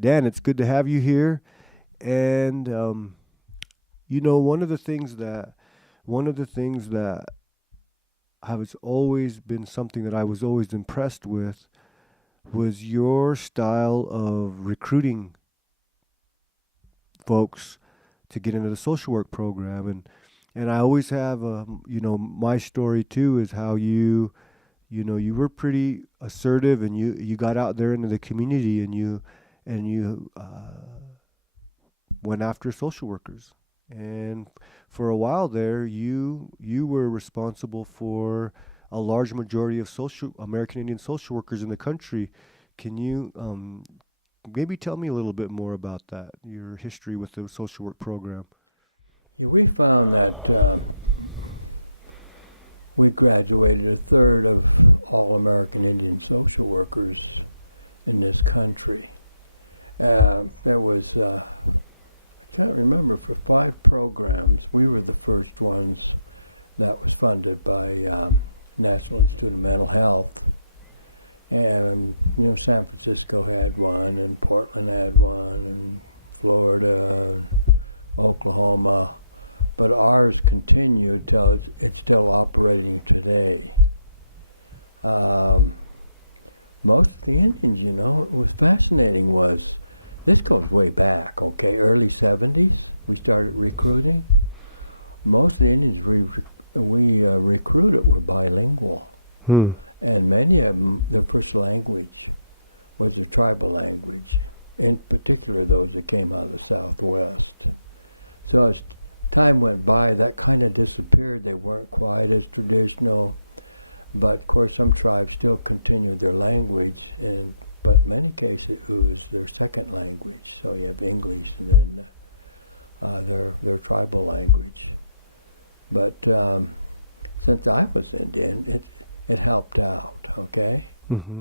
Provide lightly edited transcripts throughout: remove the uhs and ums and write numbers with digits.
Dan, it's good to have you here. And one of the things that has always been something that I was always impressed with was your style of recruiting folks to get into the social work program. And I always have, my story too is how you were pretty assertive, and you got out there into the community, and you went after social workers. And for a while there, you were responsible for a large majority of social American Indian social workers in the country. Can you maybe tell me a little bit more about that, your history with the social work program? Yeah, we found that we graduated a third of all American Indian social workers in this country. There was, I can't remember, for 5 programs, we were the first ones that was funded by National Institute of Mental Health. And, San Francisco had one, and Portland had one, and Florida, Oklahoma. But ours continued because it's still operating today. Most of the Indians, what was fascinating was, this goes way back, okay, early 70s, we started recruiting. Most of the Indians we recruited were bilingual. Hmm. And many of them, their first language was the tribal language, in particular those that came out of the Southwest. So as time went by, that kind of disappeared. They weren't quite as traditional, but of course some tribes still continued their language, but in many cases it was their second language. So you have English and then their tribal language. But since I was Indian, it helped out, okay? Mm-hmm.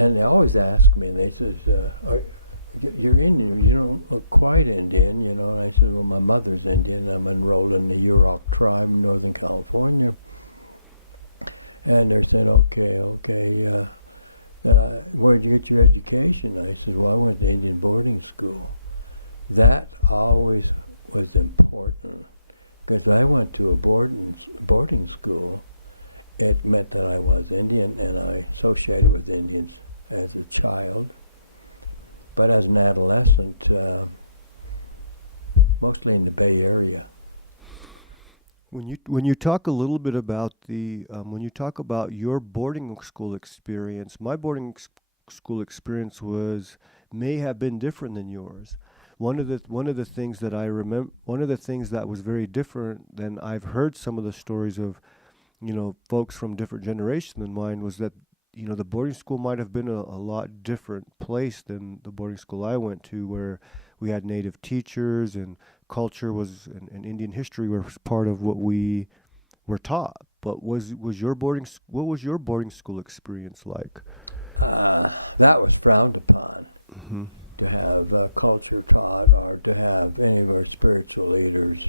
And they always ask me, they says, you're Indian, you don't look quite Indian, I said, well, my mother's Indian, I'm enrolled in the Yurok tribe in Northern California. And they said, okay, where'd you get your education? I said, well, I went to Indian boarding school. That always was important, because I went to a boarding school. It meant that I was Indian, and I associated with Indians as a child. But as an adolescent, mostly in the Bay Area. When you talk a little bit about when you talk about your boarding school experience, my school experience may have been different than yours. One of the things that I remember, one of the things that was very different than I've heard some of the stories of, folks from different generations than mine, was that the boarding school might have been a lot different place than the boarding school I went to, where we had native teachers, and culture and Indian history was part of what we were taught. But what was your boarding school experience like? That was frowned upon, Mm-hmm. to have culture taught or to have any more spiritual leaders.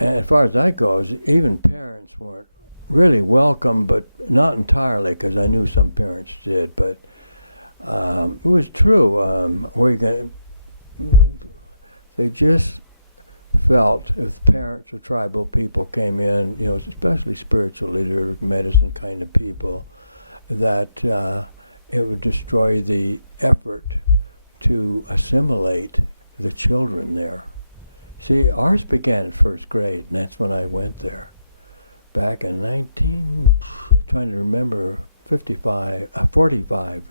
And as far as that goes, even parents weren't really welcome, but not entirely, because I knew some parents did. But it was true. They just felt, as parents of tribal people came in, especially spiritual leaders, medicine kind of people, that it would destroy the effort to assimilate the children there. See, ours began in first grade, and that's when I went there. Back in 19, I'm trying to remember, 45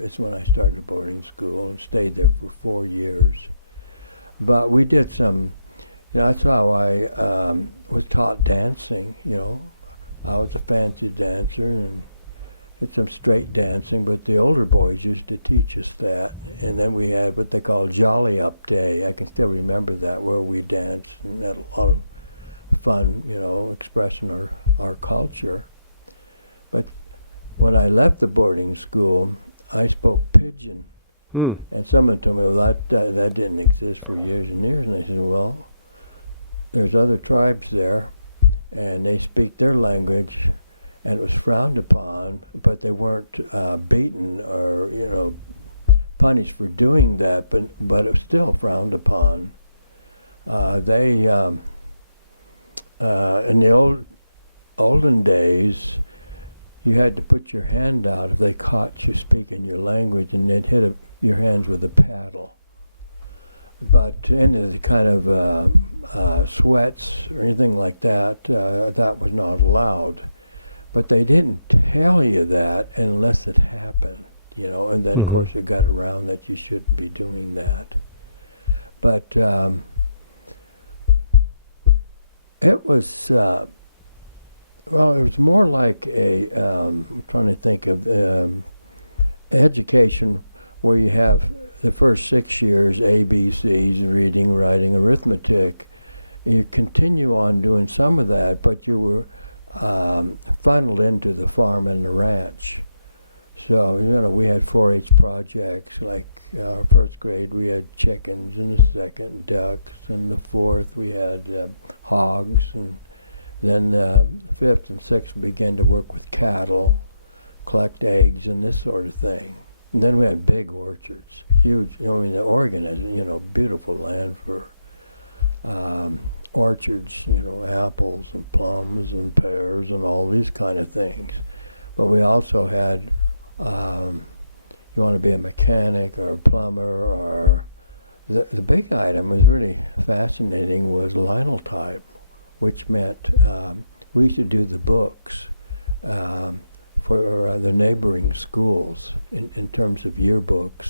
is when I started boarding school and stayed there for 4 years. But we did that's how I was taught dancing, I was a fancy dancer, and it's a straight dancing, but the older boys used to teach us that. And then we had what they call Jolly Up Day. I can still remember that, where we danced and have a lot of fun, expression of our culture. But when I left the boarding school, I spoke Pidgin. Hmm. And someone told me, well, that didn't exist for years and years. And I said, well, there's other tribes there, and they speak their language, and it's frowned upon, but they weren't beaten or, punished for doing that, but it's still frowned upon. In the olden days, you had to put your hand out if they caught you speaking your language, and they'd hit your hands with a paddle. But then there's kind of sweats, anything like that, that was not allowed. But they didn't tell you that unless it happened, and then once you got around it, you shouldn't be doing that. But it was, it was more like I'm trying to think of education where you have the first 6 years, A, B, C, reading, writing, arithmetic. You continue on doing some of that, but you were funneled into the farm and the ranch. So, we had forage projects, like first grade we had chickens, in the second ducks, in the fourth we had hogs, and then fifth and sixth we began to work with cattle, collect eggs, and this sort of thing. And then we had big orchards, huge, in Oregon, beautiful land for orchards, apples and plums and pears and all these kind of things. But we also had, you want to be a mechanic or a plumber, or the big item, really fascinating, was the linotype, which meant we used to do the books for the neighboring schools in terms of yearbooks,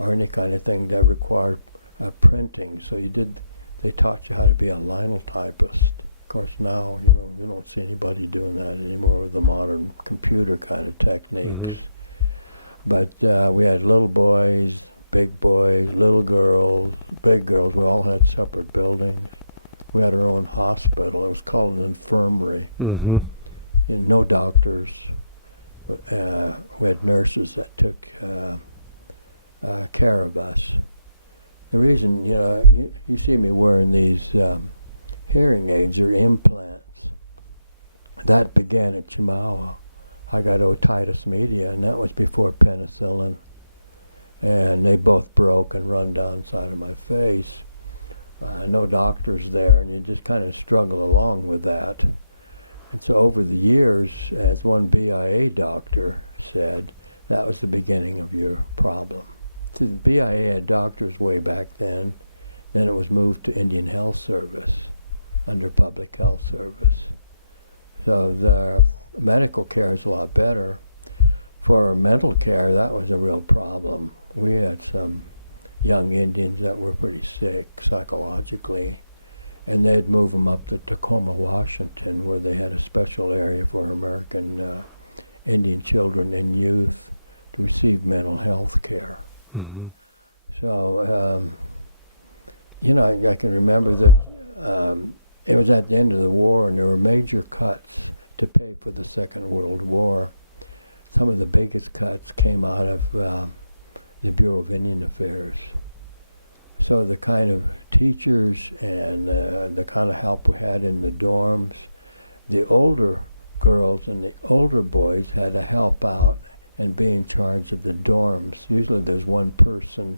or any kind of thing that required printing. So they taught you how to be a linotypist. Of course, now you don't see anybody doing that anymore with the modern computer kind of technique. Mm-hmm. But we had little boys, little girls, big girls. We all had separate buildings. We had our own hospital. It was called an infirmary. Mm-hmm. And no doctors. We had nurses that took care of us. The reason you see me wearing these hearing aids or implants, that began at Samoa. I got otitis media, and that was before penicillin. And they both broke and run down the side of my face. No doctors there, and you just kind of struggle along with that. So over the years, as one BIA doctor said, that was the beginning of your problem. See, the BIA had doctors way back then, and it was moved to Indian Health Service under Public Health Service. So the medical care was a lot better. For mental care, that was a real problem. We had some young Indians that were pretty sick psychologically, and they'd move them up to Tacoma, Washington, where they had special areas where American Indian children and youth to receive mental health care. Mm-hmm. So, I got to remember that it was at the end of the war, and there were major cuts to pay for the Second World War. Some of the biggest cuts came out of the Guild Indian Affairs. So the kind of teachers and the kind of help we had in the dorms, the older girls and the older boys had to help out and be in charge of the dorms. Usually there's one person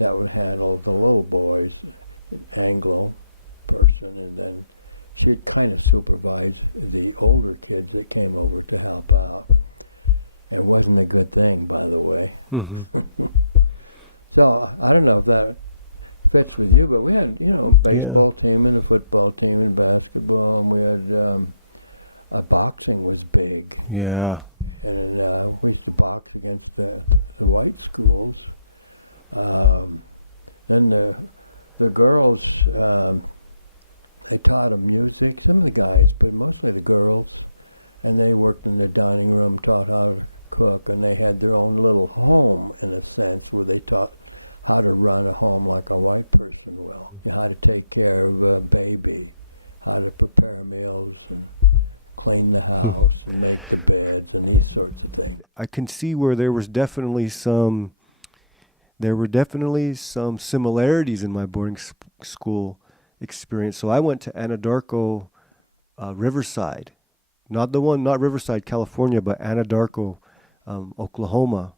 that we had all the little boys, the Anglo person, and then she kind of supervised the older kids that came over to help out. It wasn't a good thing, by the way. Mm-hmm. So, I don't know if that fits with you, but we had, baseball team and a football team and basketball, and we had boxing was big. Yeah. And we used to box against the white schools. And the girls, they taught them music, some of the guys, but mostly the girls. And they worked in the dining room, taught how to cook, and they had their own little home, in a sense, where they taught how to run a home like a white person will, how to take care of a baby, how to prepare meals, and clean the house, and make the beds, and this sort of thing. I can see where there were definitely some similarities in my boarding school experience. So I went to Anadarko, Riverside, not Riverside, California, but Anadarko, Oklahoma.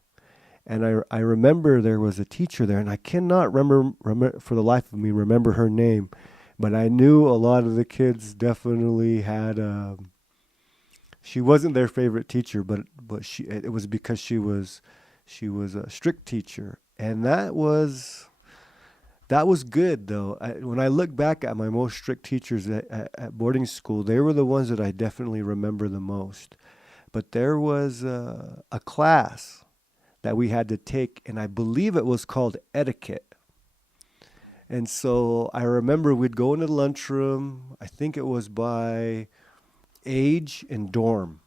And I remember there was a teacher there, and I cannot remember for the life of me remember her name, but I knew a lot of the kids definitely had. She wasn't their favorite teacher, but she it was because she was a strict teacher, and that was good though. When I look back at my most strict teachers at boarding school, they were the ones that I definitely remember the most. But there was a class that we had to take, and I believe it was called etiquette. And so I remember we'd go into the lunchroom. I think it was by age and dorm.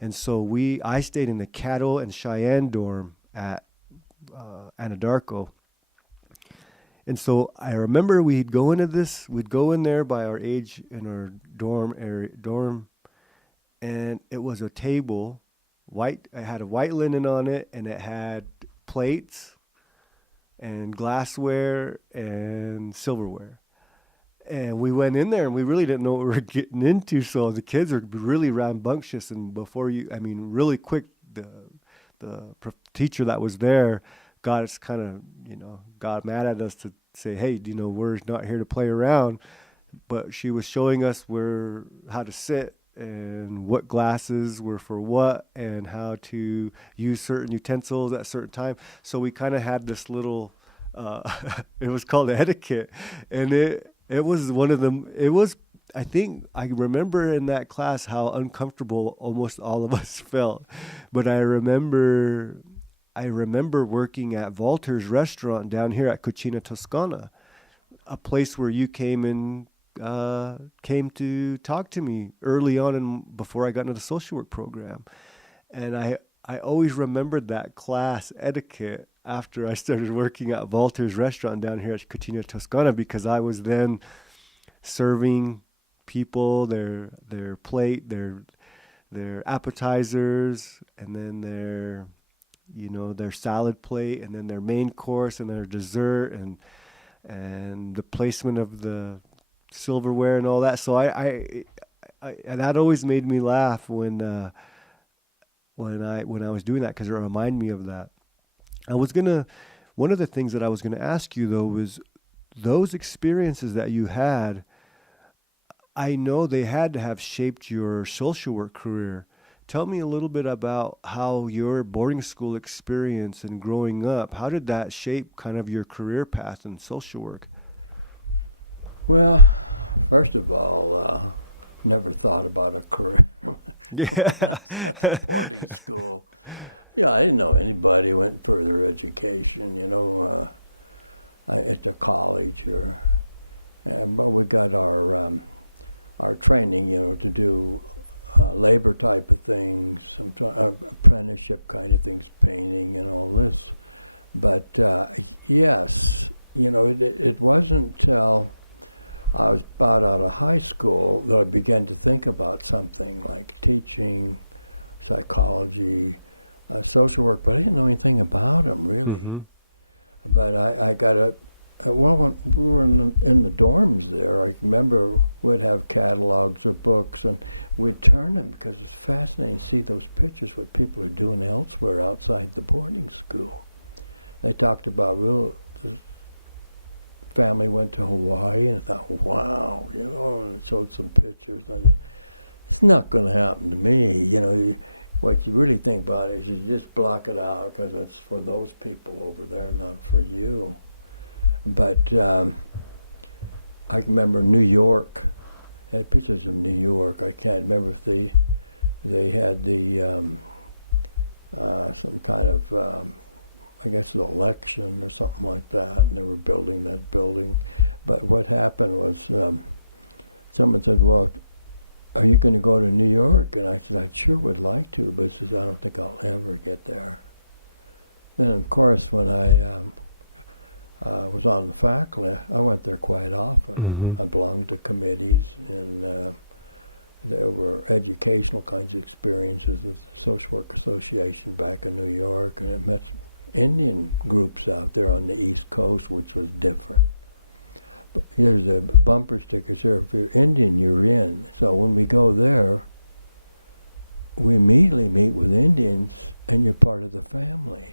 And so I stayed in the Cattle and Cheyenne dorm at Anadarko. And so I remember we'd go in there by our age in our dorm, and it was a table, white. It had a white linen on it, and it had plates and glassware and silverware. And we went in there, and we really didn't know what we were getting into. So the kids are really rambunctious, and really quick, teacher that was there got us kind of, got mad at us to say, hey, we're not here to play around. But she was showing us how to sit and what glasses were for what and how to use certain utensils at certain time. So we kind of had this little, it was called etiquette, and it was one of them. It was, I think, I remember in that class how uncomfortable almost all of us felt. But I remember working at Walter's restaurant down here at Cucina Toscana, a place where you came to talk to me early on and before I got into the social work program. And I always remembered that class etiquette after I started working at Walter's restaurant down here at Cucina Toscana, because I was then serving people their plate, their appetizers, and then their salad plate, and then their main course and their dessert, and the placement of the silverware and all that. So I and that always made me laugh when I was doing that, because it reminded me of that. One of the things that I was gonna ask you though was those experiences that you had. I know they had to have shaped your social work career. Tell me a little bit about how your boarding school experience and growing up, how did that shape kind of your career path in social work? Well, first of all, never thought about a career. Yeah. So, I didn't know anybody who went for your education, I went to college, but we got our training, to do labor type of things, apprenticeship type of things, But, yes, it wasn't I was thought out of high school that I began to think about something like teaching, psychology, social work. But I didn't know anything about them, really. Mm-hmm. But I got it. So when we were in the dorms, I remember we'd have catalogs of books, and we'd turn them because it's fascinating to see those pictures what people are doing elsewhere outside the boarding school. I talked about the family went to Hawaii and thought, wow, and showed some pictures, and it's not going to happen to me. What you really think about is you just block it out because it's for those people over there, not for you. But I remember New York. I think it was in New York. I can't remember if they had some kind of I guess an election or something like that, and they were building that building. But what happened was someone said, well, are you going to go to New York? I said, I sure would like to, but you got to think I'll handle it there. And of course, when I was on the faculty, I went there quite often. Mm-hmm. I belonged to committees, and there were educational kinds of experiences with Social Work Association back in New York, and the Indian groups out there on the East Coast, which are different. Really, the bumper stickers are the Indian you're in. So when we go there, we immediately meet with Indians, and you're part of the family.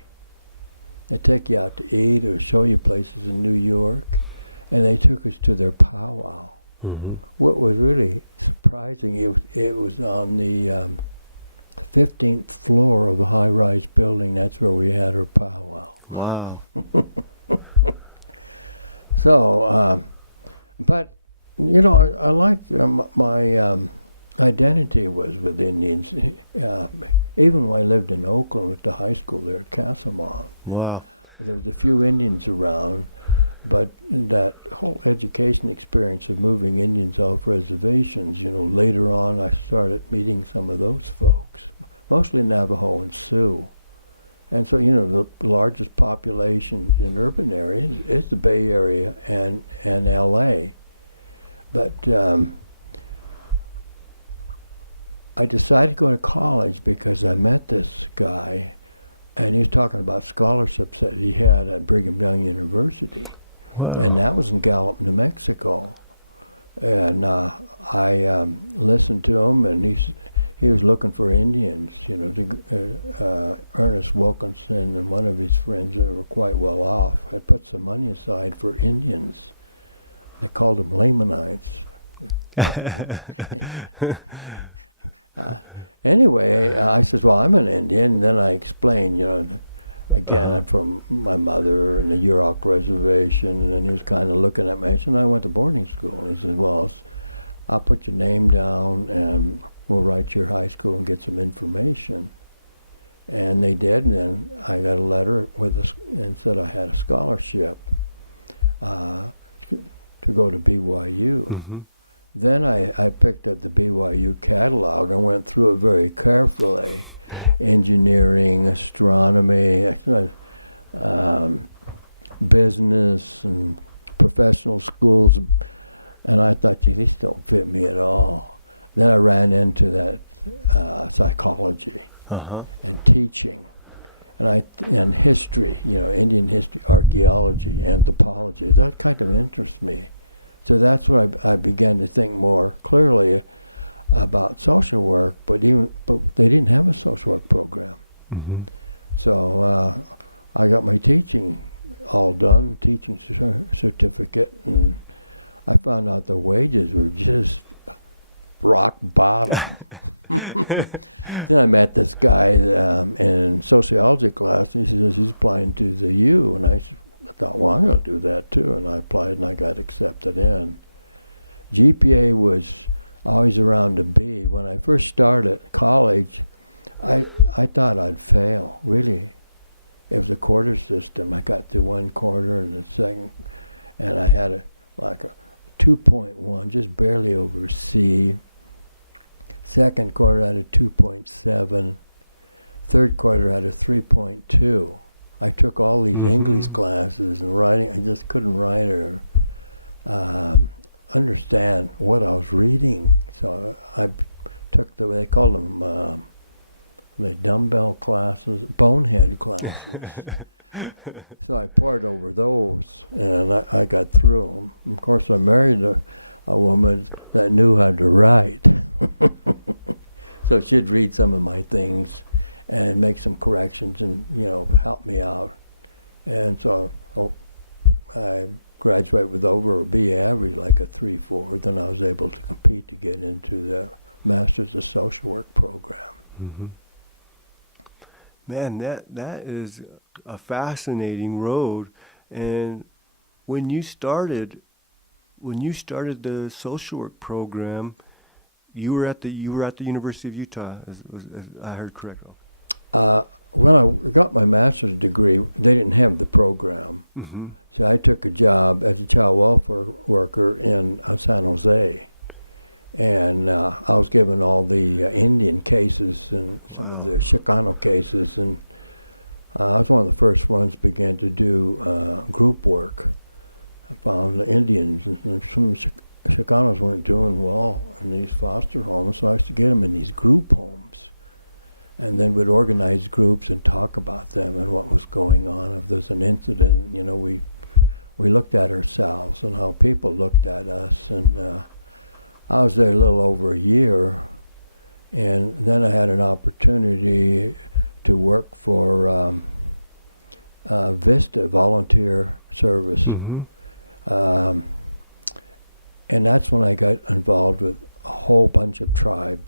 they take you out to eat or show you places in New York, and they take us to their powwow. Mm-hmm. What was really surprising is it was on the 15th floor of the high-rise building. That's where we had a powwow. Wow. So, but, you know, I lost my identity with Indians. Even when I lived in Oakland at the high school at Casamar, Wow. there was a few Indians around, but that whole education experience of moving Indians off reservations, you know, later on I started meeting some of those folks. Mostly Navajo and Sioux. And so, you know, the largest population in living there is the Bay Area and LA. But I decided to go to college because I met this guy, and he was talking about scholarships that we had at Brigham Young University. Wow. And that was in Gallup, New Mexico. And I listened to him, and he was looking for Indians. And he was Ernest Wilkinson and one of his friends who were quite well off. They put some money aside for Indians. I called it Lamanites. Anyway, I said, well, I'm an Indian, and then I explained from my mother and the Europe organization, and he was kind of looking at me. I said, I went to boarding school. I said, well, I'll put the name down, and we'll write you in high school and get some information. And they did, and then I got a letter and said I had a scholarship to go to BYU. Mm-hmm. Then I picked up the BYU catalog and went through it very carefully. Engineering, astronomy, business, and professional schools. And I thought, this don't fit me at all. Then I ran into that psychology, teaching, right? And history, you know, even just archaeology, anthropology. What kind of interests me? So that's when I began to think more clearly about social work. They didn't have a social work. Mm-hmm. So I went to teaching all done, teaching certificate, and I found out the wages was rock bottom. Then I met this guy in sociology classes, and he was trying to review. Well, I'm going to do that too, and I thought I got accepted in. GPA was, I was around the B. When I first started college, I thought I'd fail, really, as a quarter system. I got to one corner of the thing, and I had like a 2.1, just barely over C. Second quarter, I had a 2.7. Third quarter, I had a 3.2. I took all the English classes, and I just couldn't write or understand what I was reading. I took they call them the dumbbell classes, Goldman classes. So I poured over those, and I got through. And of course, I married a woman I knew I could write. So she'd read some of my things and make some corrections and, help me out. And so I graduated over at B. Avenue. I could see what was going on. I was able to get into the Master's in Social Work program. Mm-hmm. Man, that is a fascinating road. And when you started the social work program, you were at the University of Utah, as I heard correctly. Well, I got my master's degree. They didn't have the program. Mm-hmm. So I took a job as a child welfare worker in San Jose. And I was given all these Indian cases and Chicano cases. And I was one of the first ones to begin to do group work on the Indians. And Chicanos weren't doing well in these foster homes, so I was getting them these group homes. And then we'd organize groups and talk about that and what was going on. If there's an incident, we looked at ourselves and how people looked at us. And I was there a little over a year, and then I had an opportunity to work for just a volunteer service. Mm-hmm. Um, and that's when I developed a whole bunch of cards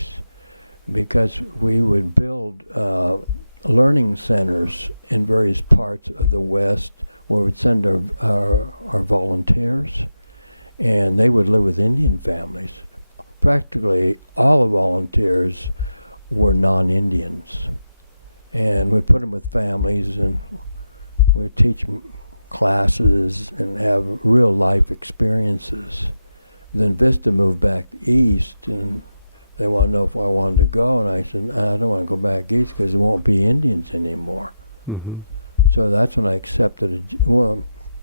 because we would build learning centers in various parts of the West. We would send volunteers, and they were living Indian families. Practically all volunteers were non-Indians. And we put them in families with teaching classes and have real life experiences. When Victor moved back east, they wanted to know where I wanted to go, and I said, I don't want to go back east because we won't be Indians anymore. Mm-hmm. So that's when I accepted,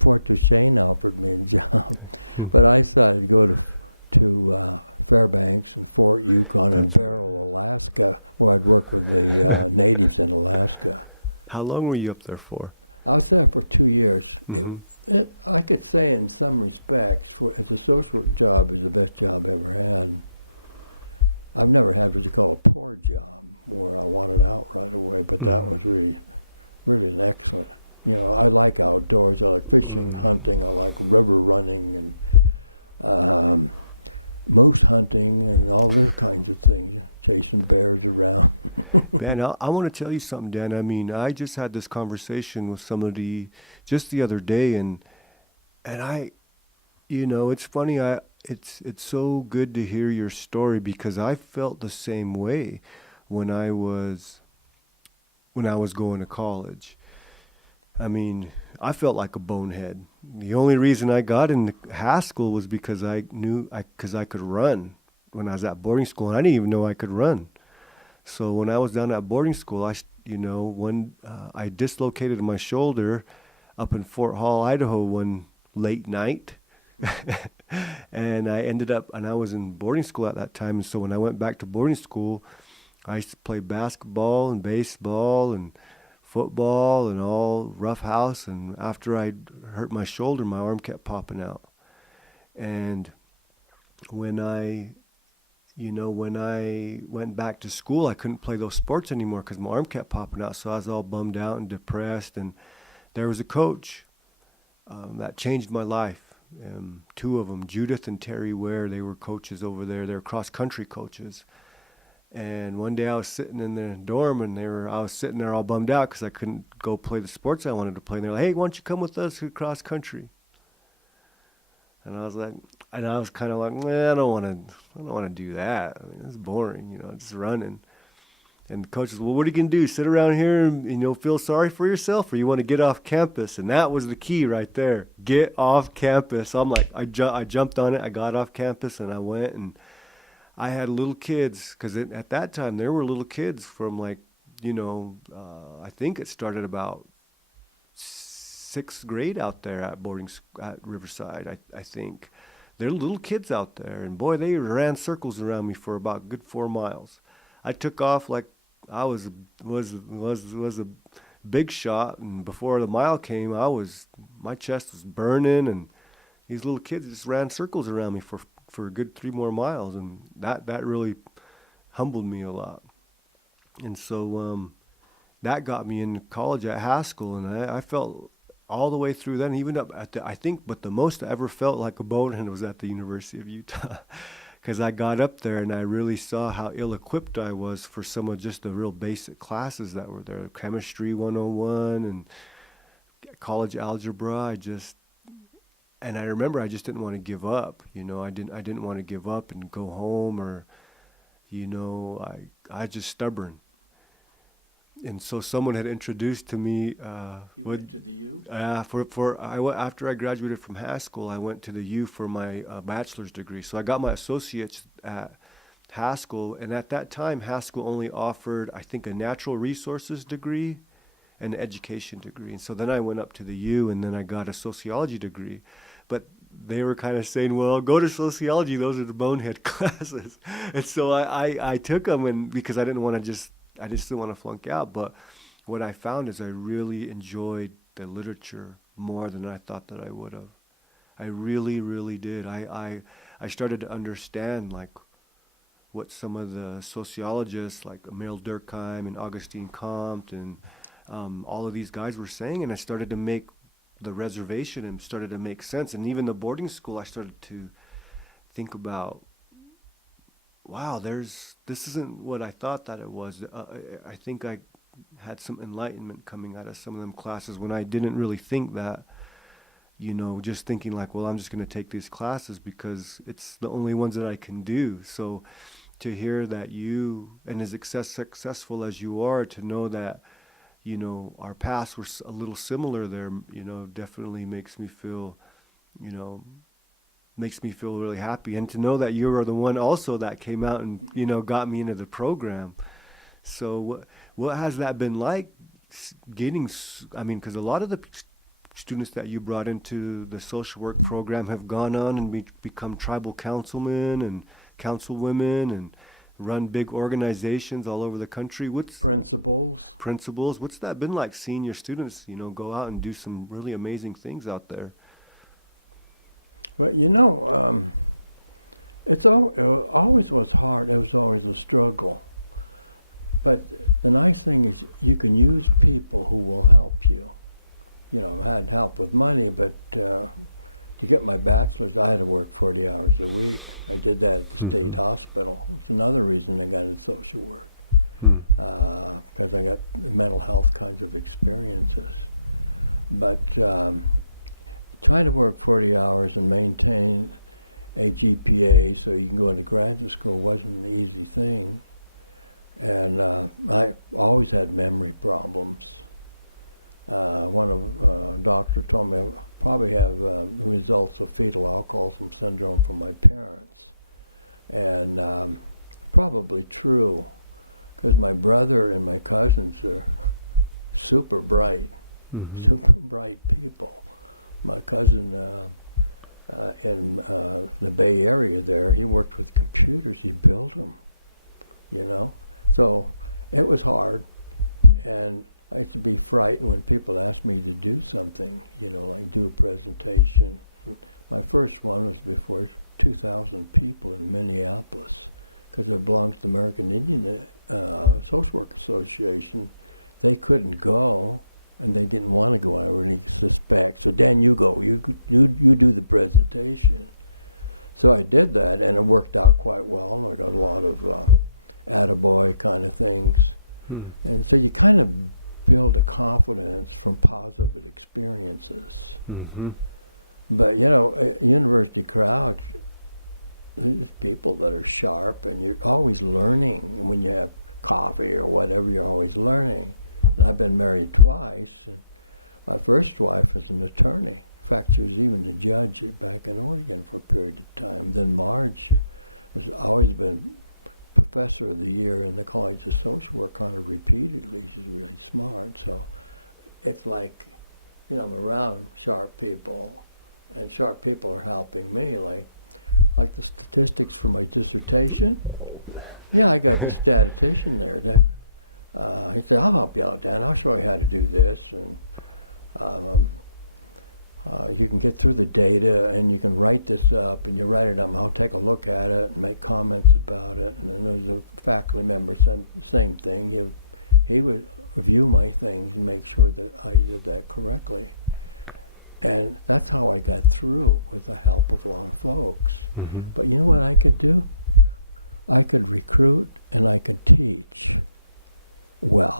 took the chain off of me. But I started going to Fairbanks and Fort Yukon. That's right. Alaska, where I lived with the natives in the country. How long were you up there for? I was there for 2 years. Mm-hmm. I could say in some respects, what the social job is the best job I ever had. I never had to go for a job. I wanted alcohol, but that was really excellent. I like outdoors. I like hunting. I like river running and moose hunting and all those kinds of things. Chasing bears around. Man, I want to tell you something, Dan. I mean, I just had this conversation with somebody just the other day, and I, it's funny. It's so good to hear your story because I felt the same way when I was going to college. I mean, I felt like a bonehead. The only reason I got into Haskell was because I could run when I was at boarding school, and I didn't even know I could run. So when I was down at boarding school, I dislocated my shoulder up in Fort Hall, Idaho, one late night, and I was in boarding school at that time. And so when I went back to boarding school, I used to play basketball and baseball and football and all rough house. And after I hurt my shoulder, my arm kept popping out. And when I went back to school, I couldn't play those sports anymore because my arm kept popping out. So I was all bummed out and depressed. And there was a coach that changed my life. Two of them, Judith and Terry Ware, they were coaches over there. They were cross-country coaches. And one day I was sitting in the dorm, and I was sitting there all bummed out because I couldn't go play the sports I wanted to play. And they're like, "Hey, why don't you come with us to cross-country?" And I was kind of like, I don't want to do that. I mean, it's boring, just running. And the coach says, "Well, what are you going to do? Sit around here and, feel sorry for yourself, or you want to get off campus?" And that was the key right there. Get off campus. So I'm like, I jumped on it. I got off campus and I went, and I had little kids because at that time there were little kids from I think it started about 6th grade out there at at Riverside. I think there are little kids out there, and boy, they ran circles around me for about a good 4 miles. I took off like I was a big shot, and before the mile came, my chest was burning, and these little kids just ran circles around me for a good 3 more miles, and that really humbled me a lot. And so that got me into college at Haskell, and I felt all the way through then, even up at but the most I ever felt like a bonehead was at the University of Utah, because I got up there and I really saw how ill-equipped I was for some of just the real basic classes that were there, Chemistry 101 and college algebra. And I remember I just didn't want to give up. I didn't want to give up and go home, or I just stubborn. And so someone had introduced to me after I graduated from Haskell, I went to the U for my bachelor's degree. So I got my associate's at Haskell, and at that time Haskell only offered, I think, a natural resources degree and an education degree. And so then I went up to the U, and then I got a sociology degree. But they were kind of saying, "Well, go to sociology; those are the bonehead classes." And so I took them, and because I just didn't want to flunk out. But what I found is I really enjoyed the literature more than I thought that I would have. I really, really did. I started to understand what some of the sociologists like Emil Durkheim and Augustine Comte and all of these guys were saying, and I started to make the reservation and started to make sense. And even the boarding school, I started to think about, wow, this isn't what I thought that it was. I think I had some enlightenment coming out of some of them classes when I didn't really think that. Just thinking like, well, I'm just going to take these classes because it's the only ones that I can do. So to hear that you, and as successful as you are, to know that our paths were a little similar there, definitely you know makes me feel really happy. And to know that you are the one also that came out and got me into the program. So what has that been like, getting? I mean, because a lot of the students that you brought into the social work program have gone on and become tribal councilmen and councilwomen and run big organizations all over the country. What's Principles. principals? What's that been like, seeing your students, go out and do some really amazing things out there? But it always was hard as long as you struggle. But the nice thing is you can use people who will help you. I had help with money, but to get my bachelor's, I had to work 40 hours a week. I did that at the hospital. It's another reason I got in social work. Hmm. I got mental health kinds of experiences. But try to work 40 hours and maintain a GPA so you can go to graduate school wasn't an easy thing. And I always had memory problems. One doctor told me I probably have results of fetal alcohol syndrome from my parents. And probably true, because my brother and my cousins were super bright, super bright people. My cousin in the Bay Area there, he worked with computers, he built them, So it was hard, and I used to be frightened when people asked me to do something, and do a presentation. My first one was before 2,000 people in Minneapolis, because I belonged to the American Indian Social Work Association. They couldn't go, and they didn't want to go. And it's back to them, you go, you do the presentation. So I did that, and it worked out quite well with a lot of attaboy kind of things. And so you kind of build a confidence from positive experiences. But, at the university crowd, these people that are sharp, and you're always learning when you have coffee or whatever, you're always learning. I've been married twice. My first wife was an attorney. Actually, even the judge, like I always been for good, been large. I've always been professor of the year in the College of Social Work kind of repeated, which is smart. So it's like, I'm around sharp people, and sharp people are helping me. Like the statistics from my dissertation. Yeah, I got a statistician there that he said, I'll help you out, Dan. I'll show you how to do this. And you can get through the data, and you can write this up, and you write it up, and I'll take a look at it and make comments about it, and then the faculty members say the same thing. He would review my things and make sure that I did that correctly. And that's how I got through, with the help of all folks. But you know what I could do? I could recruit and I could teach. Well,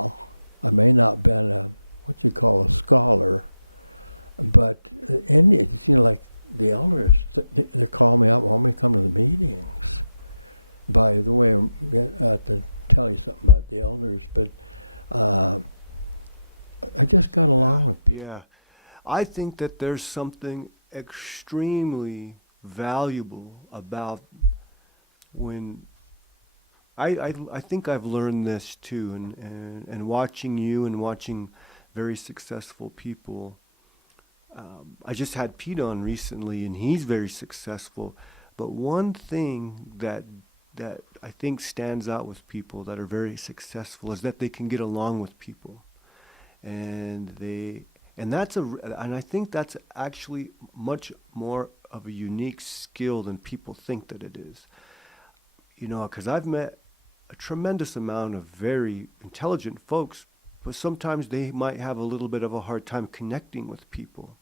I may not be what you call a scholar, but maybe, like the elders, they call me out all the time in meetings by learning that the elders, but I just come out. Yeah. I think that there's something extremely valuable about when I think I've learned this too, and watching you and watching very successful people. I just had Pete on recently, and he's very successful. But one thing that I think stands out with people that are very successful is that they can get along with people, and and I think that's actually much more of a unique skill than people think that it is. Because I've met a tremendous amount of very intelligent folks but sometimes they might have a little bit of a hard time connecting with people.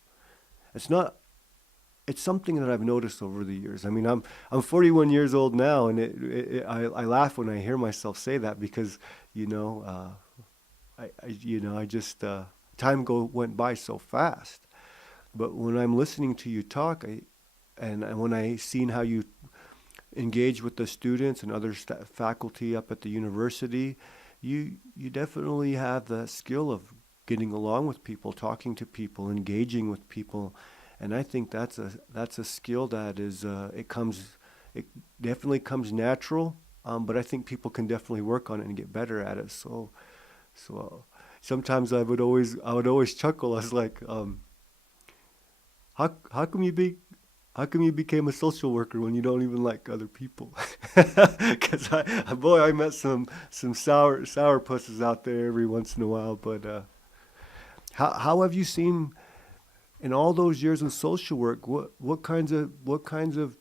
It's not it's something that I've noticed over the years. I mean, I'm 41 years old now, and I laugh when I hear myself say that because you know I just time went by so fast. But when I'm listening to you talk, and when I seen how you engage with the students and other faculty up at the university, you definitely have the skill of getting along with people, talking to people, engaging with people, and I think that's a skill that is it definitely comes natural. But I think people can definitely work on it and get better at it. Sometimes I would always chuckle. I was like, how come how come you became a social worker when you don't even like other people? Because boy, I met some sour pusses out there every once in a while. But how have you seen in all those years in social work? What kinds of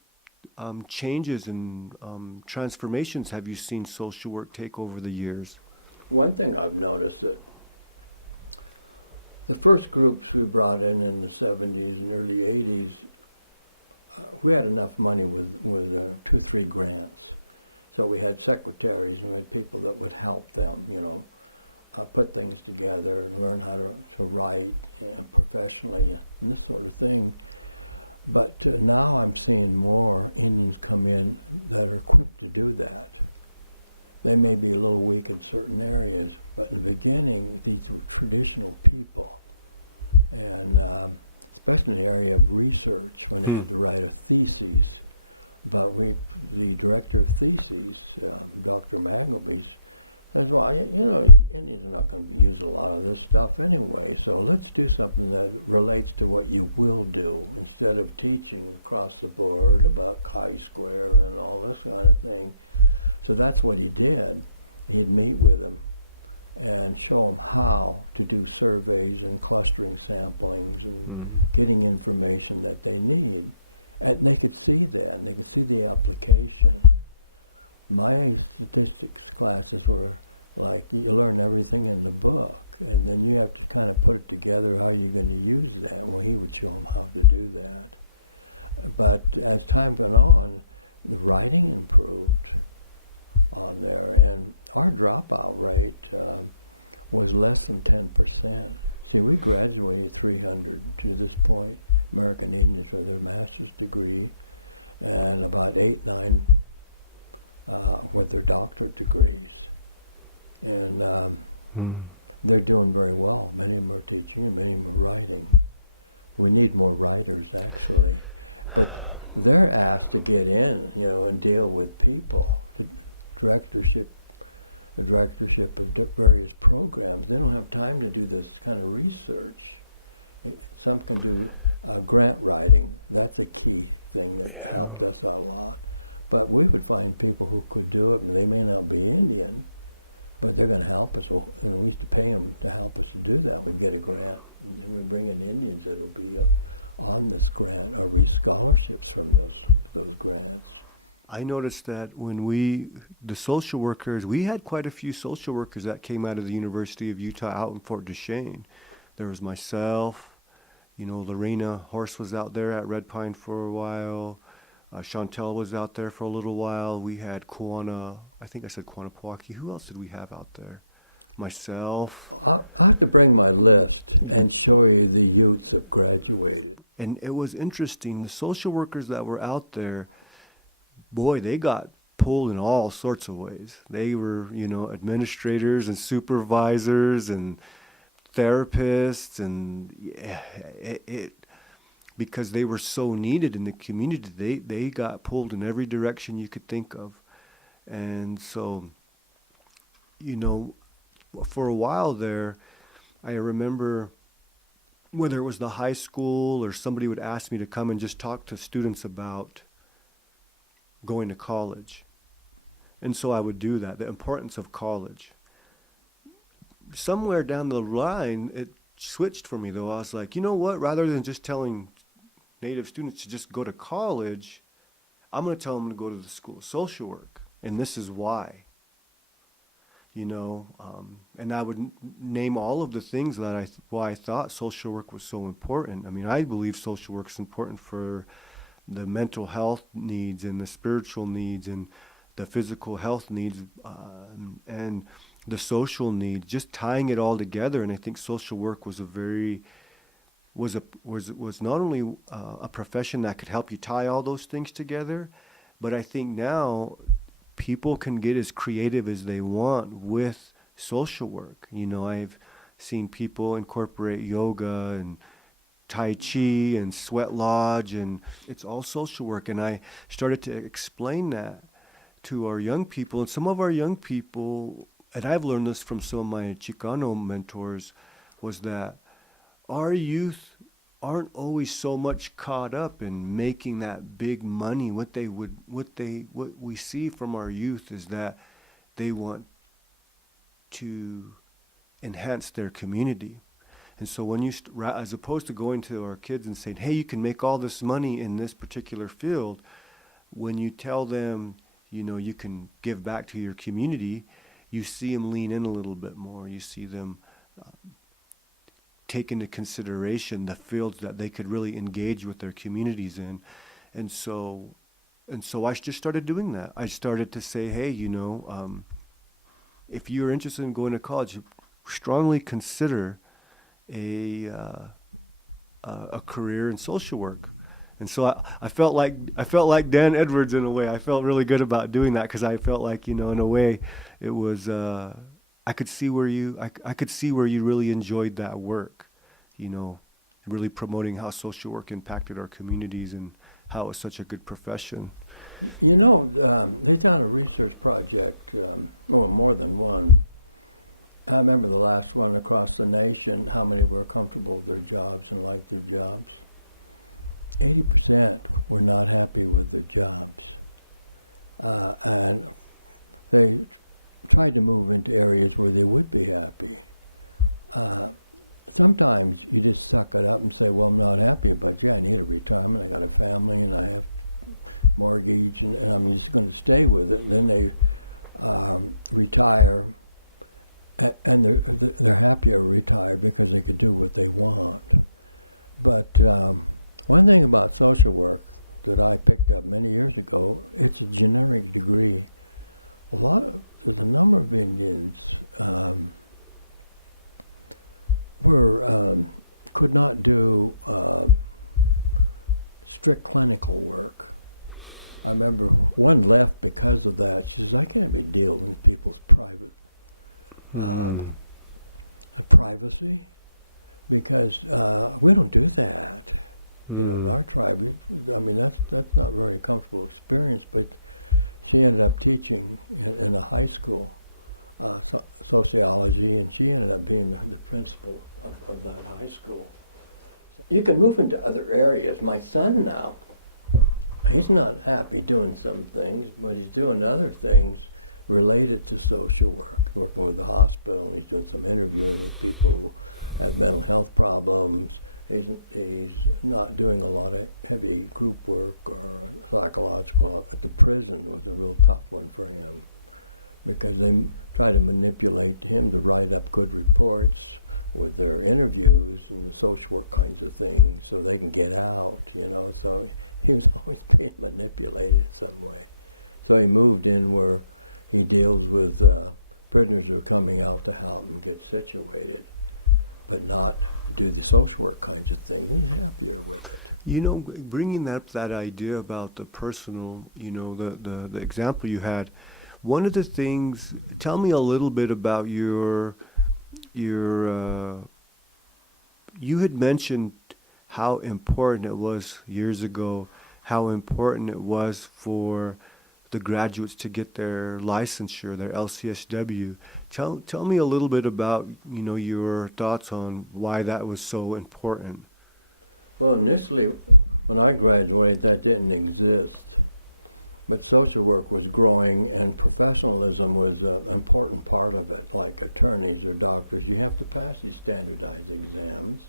changes and transformations have you seen social work take over the years? One thing I've noticed that the first groups we brought in the 70s and early 80s, we had enough money with 2, 3 grants. So we had secretaries and had people that would help them, put things together and learn how to write professionally, these sort of things. But now I'm seeing more Indians come in that are quick to do that. They may be a little weak in certain areas, but at the beginning, these are traditional people. And that's an area of research. And to write a thesis, about the director's thesis, Dr. Magnus, was like, Indians are not going to use a lot of this stuff anyway, so let's do something that relates to what you will do, instead of teaching across the board about chi-square and all this kind of thing. So that's what he did. He'd meet with them and show them how to do surveys and clustering samples and getting information that they need. They could see that, and they could see the application. My statistics classes were like you learn everything in the book, and then you have to kind of put together how you're going to use that. Well, he would show them how to do that. But as time went on, the writing improved on there, and our dropout rate was less than 10%. So we graduated 300 to this point, American Indians with a master's degree, and about 8, 9 with their doctorate degrees. And they're doing very well. Many of them are teaching, many of them are writing. We need more writers, actually. But they're asked to get in, and deal with people. The directorship of various programs. They don't have time to do this kind of research. Something to grant writing. That's a key thing that's a lot. But we could find people who could do it, and they may not be Indian, but they're going to help us. We used to pay them to help us to do that. We'd get a grant, and we bring in Indians that would be on this grant, or the scholarships from this grant. I noticed that the social workers, we had quite a few social workers that came out of the University of Utah out in Fort Duchesne. There was myself, Lorena Horse was out there at Red Pine for a while. Chantel was out there for a little while. We had I think I said Quanapawaki. Who else did we have out there? Myself. I'll have to bring my list and show you the youth that graduated. And it was interesting. The social workers that were out there, boy, they got pulled in all sorts of ways. They were, administrators and supervisors and therapists, and because they were so needed in the community, they got pulled in every direction you could think of. And so, for a while there, I remember whether it was the high school or somebody would ask me to come and just talk to students about going to college. And so I would do that, the importance of college. Somewhere down the line, it switched for me, though. I was like, you know what? Rather than just telling Native students to just go to college, I'm going to tell them to go to the School of Social Work. And this is why. and I would name all of the things that why I thought social work was so important. I mean, I believe social work is important for the mental health needs and the spiritual needs and the physical health needs, and the social needs, just tying it all together. And I think social work was a very was not only a profession that could help you tie all those things together, but I think now people can get as creative as they want with social work. I've seen people incorporate yoga and Tai Chi and Sweat Lodge, and it's all social work. And I started to explain that to our young people, and some of our young people, and I've learned this from some of my Chicano mentors, was that our youth aren't always so much caught up in making that big money. What we see from our youth is that they want to enhance their community. And so when as opposed to going to our kids and saying, "Hey, you can make all this money in this particular field," when you tell them, you can give back to your community, you see them lean in a little bit more. You see them take into consideration the fields that they could really engage with their communities in. And so I just started doing that. I started to say, hey, if you're interested in going to college, strongly consider a career in social work. And so I felt like Dan Edwards in a way. I felt really good about doing that because I felt like, in a way, it was I could see where I could see where you really enjoyed that work, really promoting how social work impacted our communities and how it was such a good profession. We've had a research project, more than one. I remember the last one across the nation, how many were comfortable with their jobs and liked their jobs. 80% were not happy with their jobs. And they tried to move into areas where they would be happy. Sometimes you just suck it up and say, well, I'm not happy, but yeah, I'm going to retirement, I got a family, and I have mortgage, and stay with it. And then they retire, and they're happier to retire because they can do what they want. But one thing about social work that I picked up many years ago, which is the engineering degree, one of them could not do strict clinical work. I remember one left because of that. She says, I can't deal with people's privacy because we don't do that. I tried it. I mean, that's not really a comfortable experience, but she ended up teaching in a high school sociology, and she ended up being the principal of that high school. You can move into other areas. My son now, he's not happy doing some things, but he's doing other things related to social work. For the hospital, he's done some interviews with people who have mental health problems. He's not doing a lot of heavy group work, psychological work. The prison was a real tough one for him because they try to manipulate him to write up good reports with their interviews and social work kinds of things so they can get out, so he's manipulated some way. So he moved in where he deals with prisoners who are coming out to help and get situated, but not do the social work kinds of things. Bringing up that idea about the personal, the example you had, one of the things, tell me a little bit about you had mentioned how important it was years ago, how important it was for the graduates to get their licensure, their LCSW. Tell me a little bit about, your thoughts on why that was so important. Well, initially, when I graduated, that didn't exist. But social work was growing, and professionalism was an important part of it, like attorneys or doctors. You have to pass these standardized exams.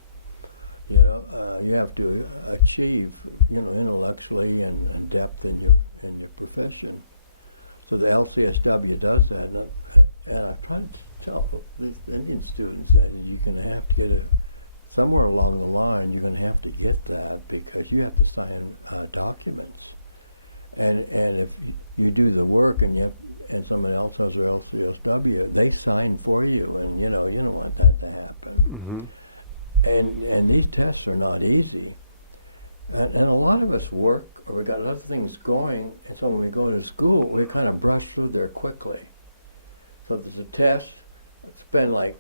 You have to achieve, intellectually and depth in the position. So the LCSW does that. And I try to tell these Indian students that you can have to, somewhere along the line, you're going to have to get that because you have to sign documents. And if you do the work and someone else has an LCSW, they sign for you, and you don't want that to happen. Mm-hmm. And these tests are not easy. And a lot of us work, or we got other things going, and so when we go to school, we kind of brush through there quickly. So there's a test, spend like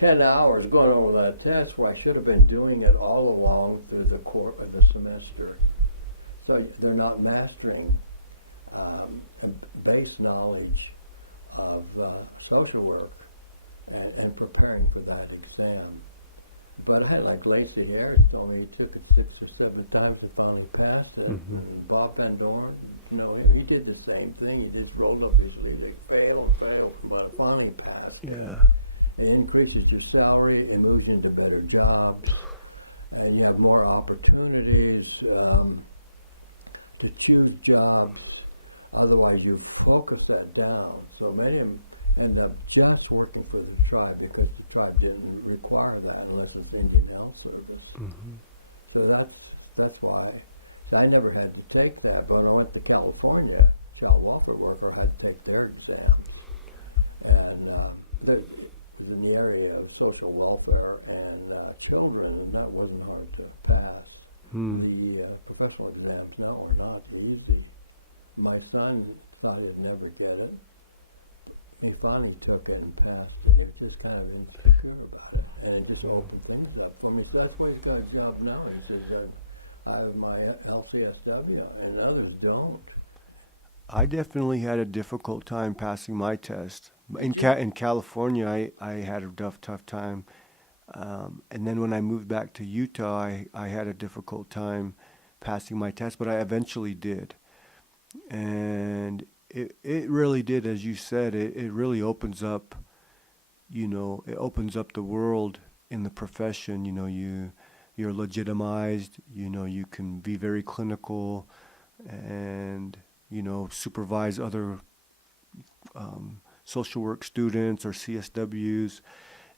10 hours going over that test where I should have been doing it all along through the course of the semester. So they're not mastering base knowledge of social work and preparing for that exam. But I had like Lacey Harris told me he took it 6 or 7 times to finally pass it. Mm-hmm. And Bob Van Dorn, he did the same thing. He just rolled up his sleeve. They fail and fail from finally passed. Yeah. It increases your salary, it moves you into better jobs, and you have more opportunities to choose jobs. Otherwise, you focus that down. So many of them end up just working for the tribe because the tribe didn't require that unless it's Indian Health Service. Mm-hmm. So that's why. So I never had to take that, but when I went to California, child welfare worker had to take their exam. And in the area of social welfare and children, and that wasn't hard to pass. The professional exams now are not so easy. My son thought he'd never get it. He finally took it and passed it. It just kind of insecure about it. And it just opened things up for me. So that's why he's got a job now. He says, I have my LCSW, and others don't. I definitely had a difficult time passing my test. In California, I had a tough time. And then when I moved back to Utah, I had a difficult time passing my test, but I eventually did. And it really did, as you said, it really opens up, it opens up the world in the profession. You're legitimized, you can be very clinical and, supervise other social work students or CSWs.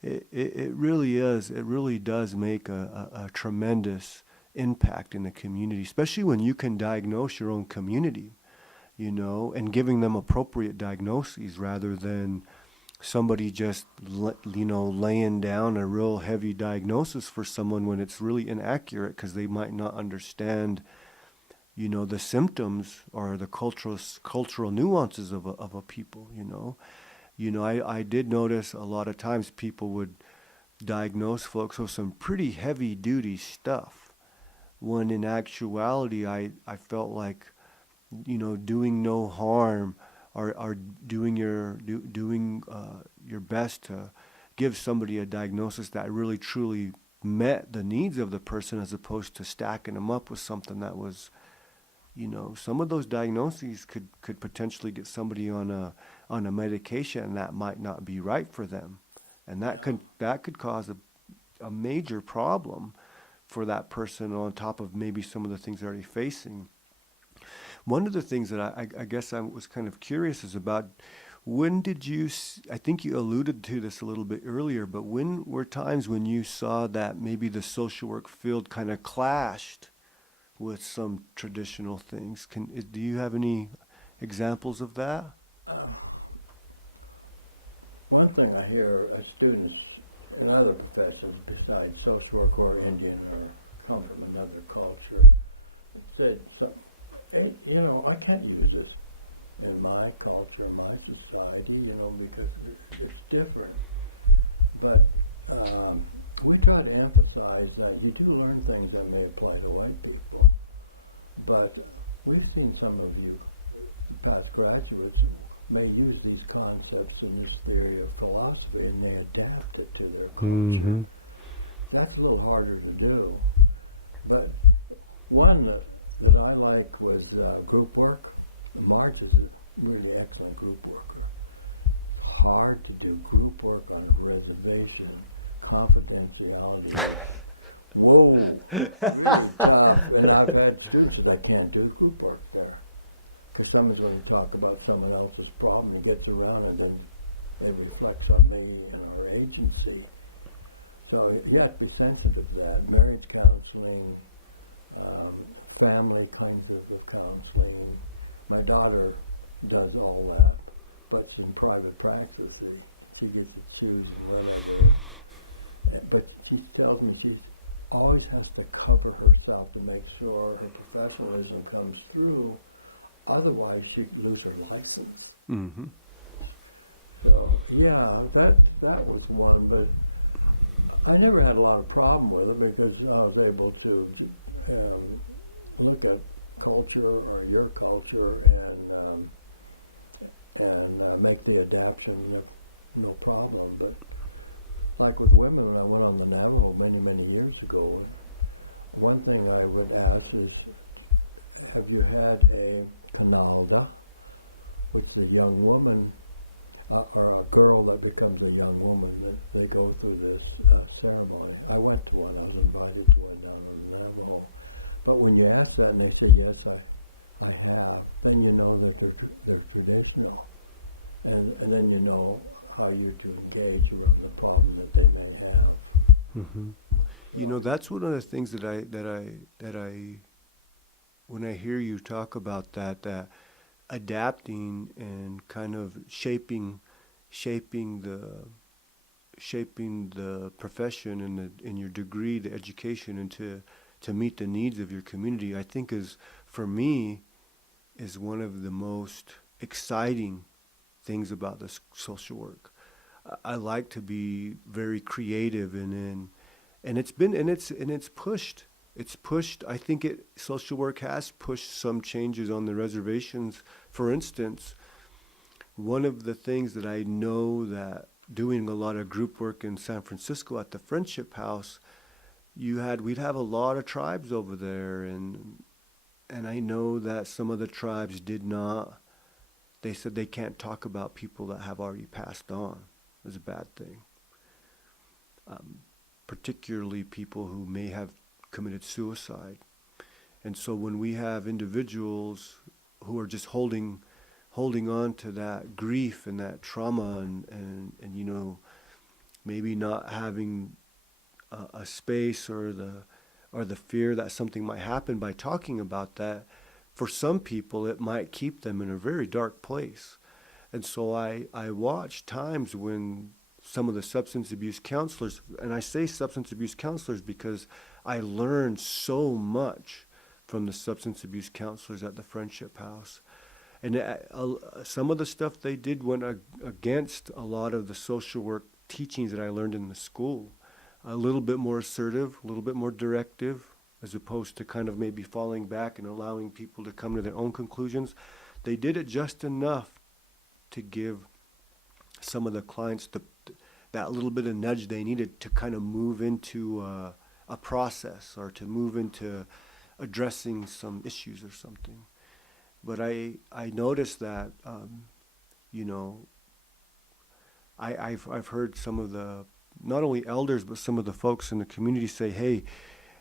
It really does make a tremendous impact in the community, especially when you can diagnose your own community, and giving them appropriate diagnoses rather than somebody just, laying down a real heavy diagnosis for someone when it's really inaccurate because they might not understand, the symptoms or the cultural nuances of a people, I did notice a lot of times people would diagnose folks with some pretty heavy duty stuff when in actuality I felt like, doing no harm or doing your best to give somebody a diagnosis that really truly met the needs of the person as opposed to stacking them up with something that was, some of those diagnoses could potentially get somebody on a medication that might not be right for them, and that could cause a major problem for that person on top of maybe some of the things they're already facing. One of the things that I guess I was kind of curious is about when did you, I think you alluded to this a little bit earlier, but when were times when you saw that maybe the social work field kind of clashed with some traditional things? Do you have any examples of that? One thing I hear students in other professions besides social work or Indian or come from another culture said, hey, I can't use this in my culture, my society, because it's different. But we try to emphasize that you do learn things that may apply to white people. But we've seen some of you past graduates may use these concepts in this theory of philosophy and they adapt it to their culture. Mm-hmm. That's a little harder to do. But one that I like was group work. Mark is a really excellent group worker. It's hard to do group work on a reservation, confidentiality. Whoa, really tough. And I've had students that I can't do group work there. Because sometimes when you talk about someone else's problem, it gets around and then it reflects on me and our agency. So you have to be sensitive to that. Marriage counseling, family kinds of counseling. My daughter does all that, but she's in private practice. She gets to choose whatever. But she tells me she always has to cover herself to make sure her professionalism comes through. Otherwise, she'd lose her license. Mm-hmm. So yeah, that was one, but I never had a lot of problem with it because I was able to look at culture or your culture and make the adaptation with no problem. But like with women, when I went on the Navajo many years ago, one thing I would ask is, have you had a Kanalga, which is a young woman, or a girl that becomes a young woman, that they go through this ceremony. I went to one, I was invited to one down in Navajo. But when you ask that and they say, yes, I have, then you know that they're traditional. And then you know how you to engage with the problem that they may have. Mm-hmm. You know, that's one of the things that I when I hear you talk about that adapting and kind of shaping the profession and your degree, the education, and to meet the needs of your community, I think for me is one of the most exciting things about this social work. I like to be very creative and it's pushed. It's pushed. I think social work has pushed some changes on the reservations. For instance, one of the things that I know that doing a lot of group work in San Francisco at the Friendship House, we'd have a lot of tribes over there, and I know that some of the tribes did not. They said they can't talk about people that have already passed on. It's a bad thing. Particularly people who may have committed suicide. And so when we have individuals who are just holding on to that grief and that trauma and you know, maybe not having a space or the fear that something might happen by talking about that, for some people it might keep them in a very dark place. And so I watch times when some of the substance abuse counselors, and I say substance abuse counselors because I learned so much from the substance abuse counselors at the Friendship House. And some of the stuff they did went against a lot of the social work teachings that I learned in the school. A little bit more assertive, a little bit more directive, as opposed to kind of maybe falling back and allowing people to come to their own conclusions. They did it just enough to give some of the clients that little bit of nudge they needed to kind of move into a process or to move into addressing some issues or something. But I noticed that, you know, I've heard some of the, not only elders, but some of the folks in the community say, hey,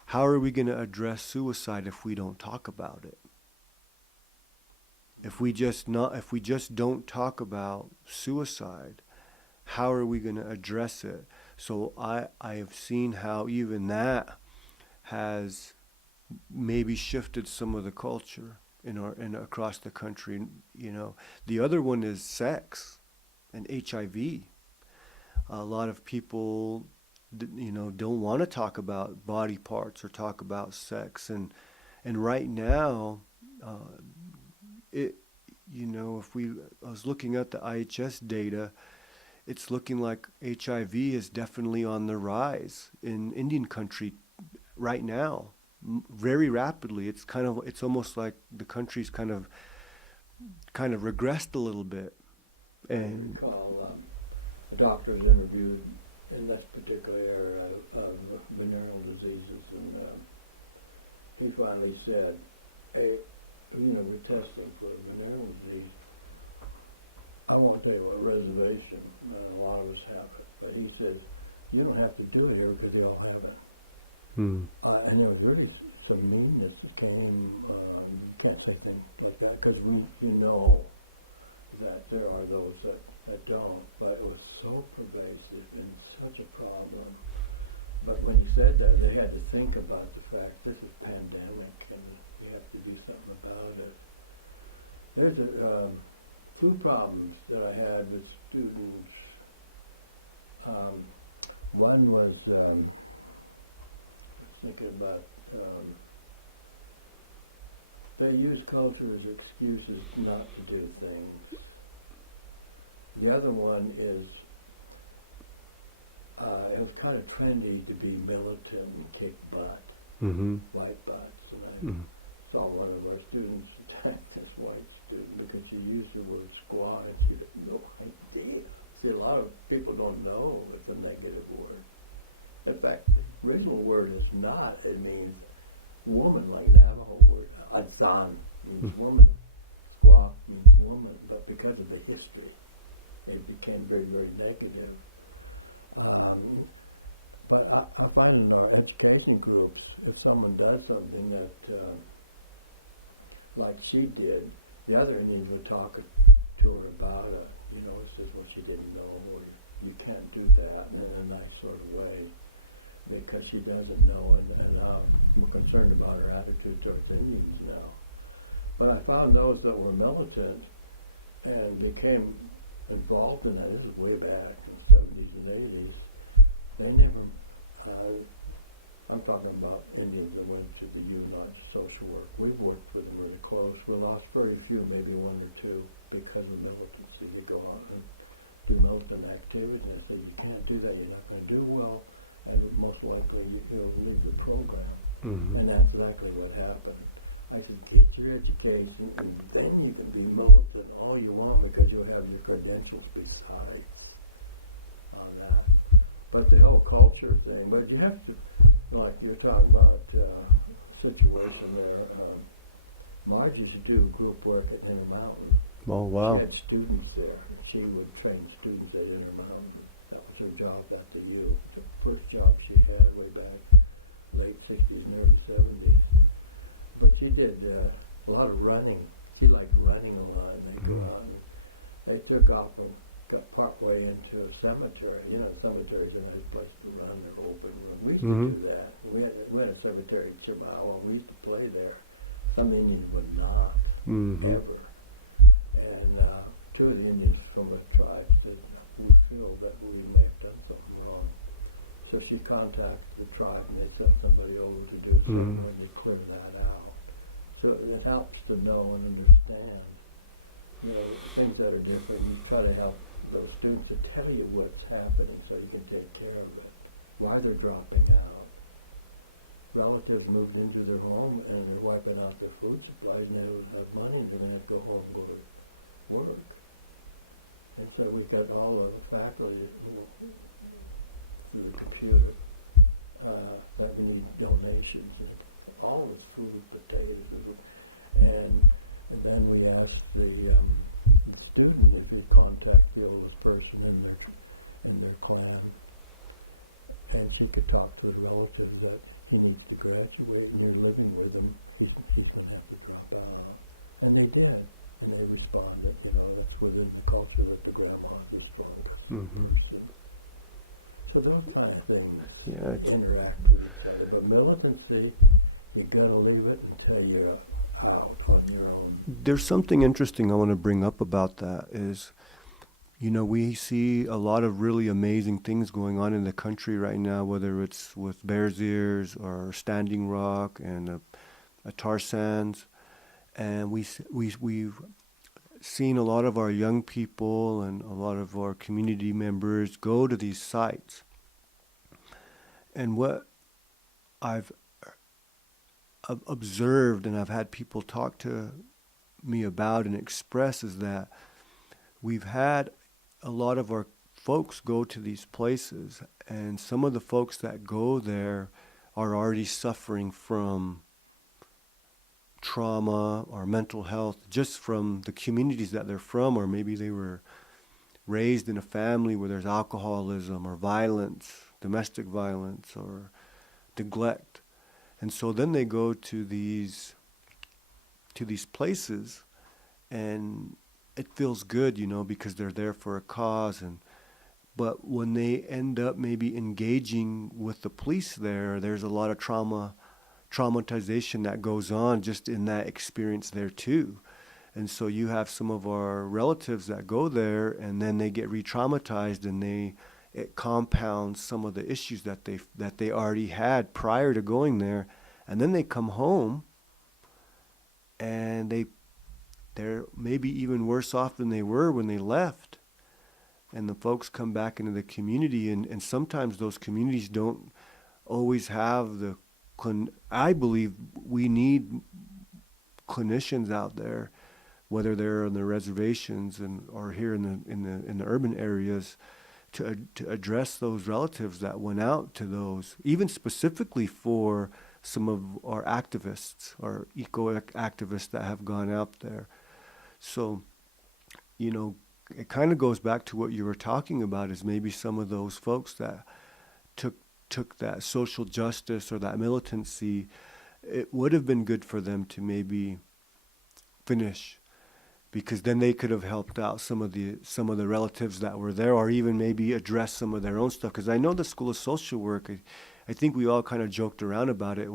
how are we going to address suicide if we don't talk about it? If we just don't talk about suicide, how are we going to address it? So I have seen how even that has maybe shifted some of the culture in across the country. You know, the other one is sex and HIV. A lot of people, you know, don't want to talk about body parts or talk about sex, and right now, you know, I was looking at the IHS data. It's looking like HIV is definitely on the rise in Indian country right now, very rapidly. It's almost like the country's kind of regressed a little bit. And the doctors interviewed in this particular area of venereal diseases, and he finally said, hey, you know, we test them for venereal disease. I won't tell you a reservation, a lot of us have it, but he said, you don't have to do it here because they all have it. And there was really some movements that came, testing things like that, because we know that there are those that that don't, but it was so pervasive and such a problem. But when you said that, they had to think about the fact this is pandemic and you have to do something about it. There's two problems that I had with students. One was thinking about they use culture as excuses not to do things. The other one is it was kind of trendy to be militant and kick butt, white butts. And I saw one of our students attack this white student because she used the word squat and she had no idea. See, a lot of people don't know it's a negative word. In fact, the original word is not. It means woman, like the Navajo word. Adzan means woman. Squat means woman. But because of the history, it became very, very negative. But I find in our education groups, if someone does something that, like she did, the other Indians would talk to her about it. You know, it's just what she didn't know, or you can't do that in a nice sort of way, because she doesn't know, and we're concerned about her attitude towards Indians now. But I found those that were militant and became involved in that, this is way back in the 70s and 80s, they never, I'm talking about Indians that went to the UNOT social work. We've worked with them really close. We lost very few, maybe one or two, because of militancy. You go out and do militant activities and say you can't do that, you're not going to do well, and most likely you'll leave the program. And that's exactly what happened. I said, get your education, and then you can be militant all you want because you'll have your credentials besides on that. But the whole culture thing, but you have to, like you're talking about situation there, Marge used to do group work at Intermountain. Oh, wow. She had students there. She would train students at Intermountain. That was her job after you. The first job she had way back, late 60s and early 70s. But she did a lot of running. She liked running a lot. And they go out and they took off and got partway into a cemetery. You know, cemeteries are a nice place to run. They're open. We used to do that. We had a cemetery in Chihuahua. We used to play there. Some Indians would not, ever. And two of the Indians from the tribe said, we feel that we may have done something wrong. So she contacted the tribe and they sent somebody over to do something and they clear that out. So it helps to know and understand, you know, things that are different. You try to help those students to tell you what's happening so you can take care of it. Why they're dropping out. Relatives moved into their home and they're wiping out their food supply and they don't have money, then they have to go home and go to work. And so we've got all the faculty, you know, through the computer, that we need donations, all the food, potatoes, and then we asked the student if he contacted the person in their clan, and she could talk to his relatives that he needs to graduate and we're living with him, he's going to have to drop out. And they did, and they responded, you know, that's within the culture of the grandma responded. So those kind of things interact with each other. But militancy, you got to leave it until you're out on your own. There's something interesting I want to bring up about that is, you know, we see a lot of really amazing things going on in the country right now, whether it's with Bears Ears or Standing Rock and a tar sands. And we've seen a lot of our young people and a lot of our community members go to these sites. And what I've observed and I've had people talk to me about and express is that we've had a lot of our folks go to these places, and some of the folks that go there are already suffering from trauma or mental health just from the communities that they're from, or maybe they were raised in a family where there's alcoholism or violence, domestic violence or neglect. And so then they go to these places and it feels good, because they're there for a cause. And but when they end up maybe engaging with the police there's a lot of traumatization that goes on just in that experience there too. And so you have some of our relatives that go there and then they get re-traumatized, and it compounds some of the issues that they already had prior to going there. And then they come home and they're maybe even worse off than they were when they left. And the folks come back into the community, and sometimes those communities don't always have I believe we need clinicians out there, whether they're on the reservations or here in the urban areas, to address those relatives that went out to those, even specifically for some of our activists, our eco activists that have gone out there. So, you know, it kind of goes back to what you were talking about, is maybe some of those folks that took took that social justice or that militancy. It would have been good for them to maybe finish, because then they could have helped out some of the relatives that were there, or even maybe address some of their own stuff. Because I know the School of Social Work, I think we all kind of joked around about it.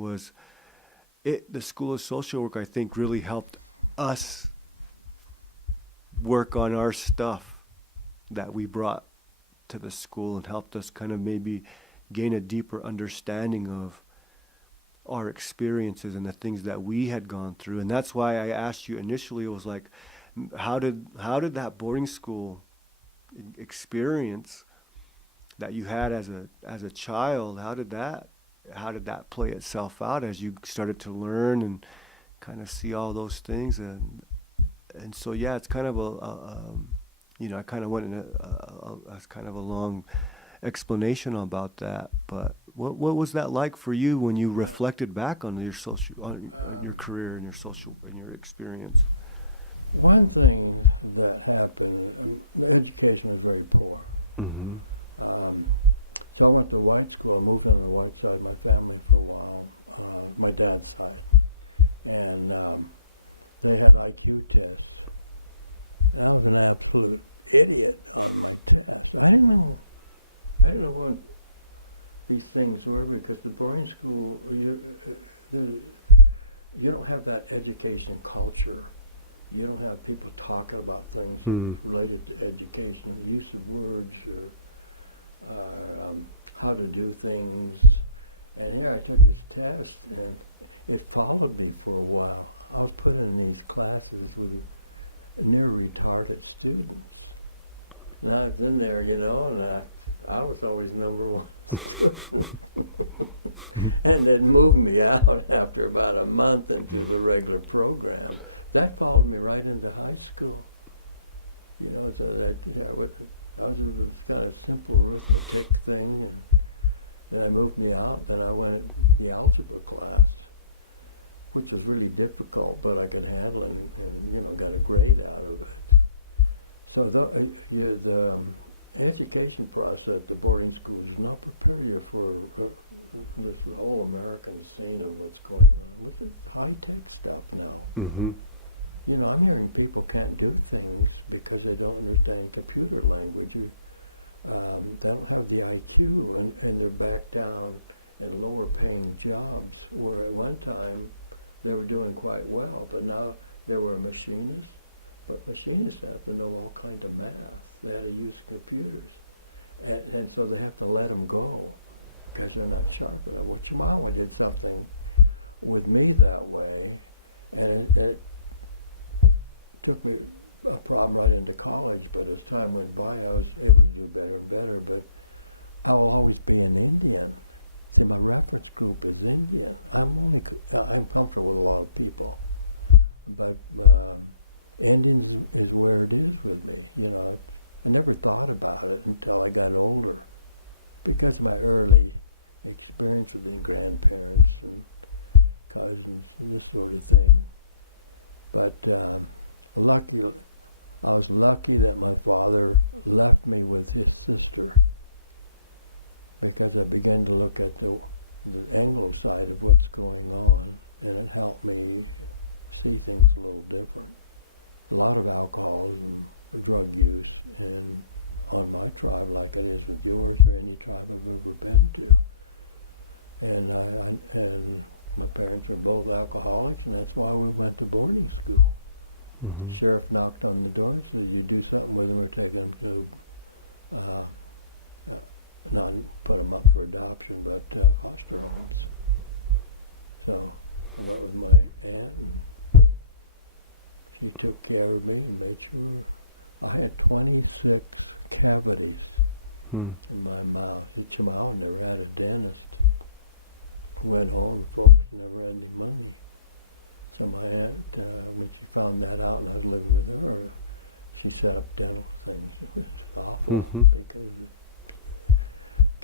The School of Social Work, I think, really helped us work on our stuff that we brought to the school, and helped us kind of maybe gain a deeper understanding of our experiences and the things that we had gone through. And that's why I asked you initially, it was like, how did that boarding school experience that you had as a child, how did that play itself out as you started to learn and kind of see all those things? And so, yeah, it's kind of I kind of went in a kind of a long explanation about that. But what was that like for you when you reflected back on on your career and your experience? One thing that happened, the education is very poor. Mm-hmm. So I went to white school, moved on the white side of my family for a while, my dad's side. And they had IQ tests. And I was an absolute idiot. I didn't know what these things were, because the boarding school, you don't have that education culture. You don't have people talking about things related to education, the use of words, how to do things. And here I took this test, and it followed me for a while. I was put in these classes with near retarded students. And I was in there, and I was always number one. And then moved me out after about a month into the regular program. That followed me right into high school. So that, I was kind of simple arithmetic thing, and then I moved me out. Then I went to the algebra class, which was really difficult, but I could handle it, and got a grade out of it. So the education process at the boarding school is not familiar with the whole American scene of what's going on with the high-tech stuff now. Mm-hmm. I'm hearing people can't do things because they don't understand computer language. They don't have the IQ, and they're back down in lower-paying jobs, where at one time they were doing quite well, but now they were a machinist. But machinists have to know all kinds of math. They had to use computers. And so they have to let them go because they're not sharp enough. Well, Chihuahua did something with me that way, and it took me a problem right into college, but as time went by, I was able to do better and better. But I will always be an Indian, and my reference group is Indian. I'm comfortable with a lot of people, but Indian is where it is with me. I never thought about it until I got older, because my early experiences with grandparents and cousins, this sort of thing. But I was lucky that my father left me with his sister, because I began to look at the elbow side of what's going on, and it helped me see things a little different. a lot of alcohol and drug use. And on my trial, like I was doing for any time I was with them to. And my parents were both alcoholics, and that's why we went to boarding school. Mm-hmm. Sheriff knocked on the door, said, "You do something, we're going to take them to, not put them up for adoption, but foster homes." So that was my aunt, and she took care of me. I had 26 cavities in my mouth. Each mile they had a dentist who had all the folks never had any money. So my aunt, when she found that out and had lived with him, or she sat down and because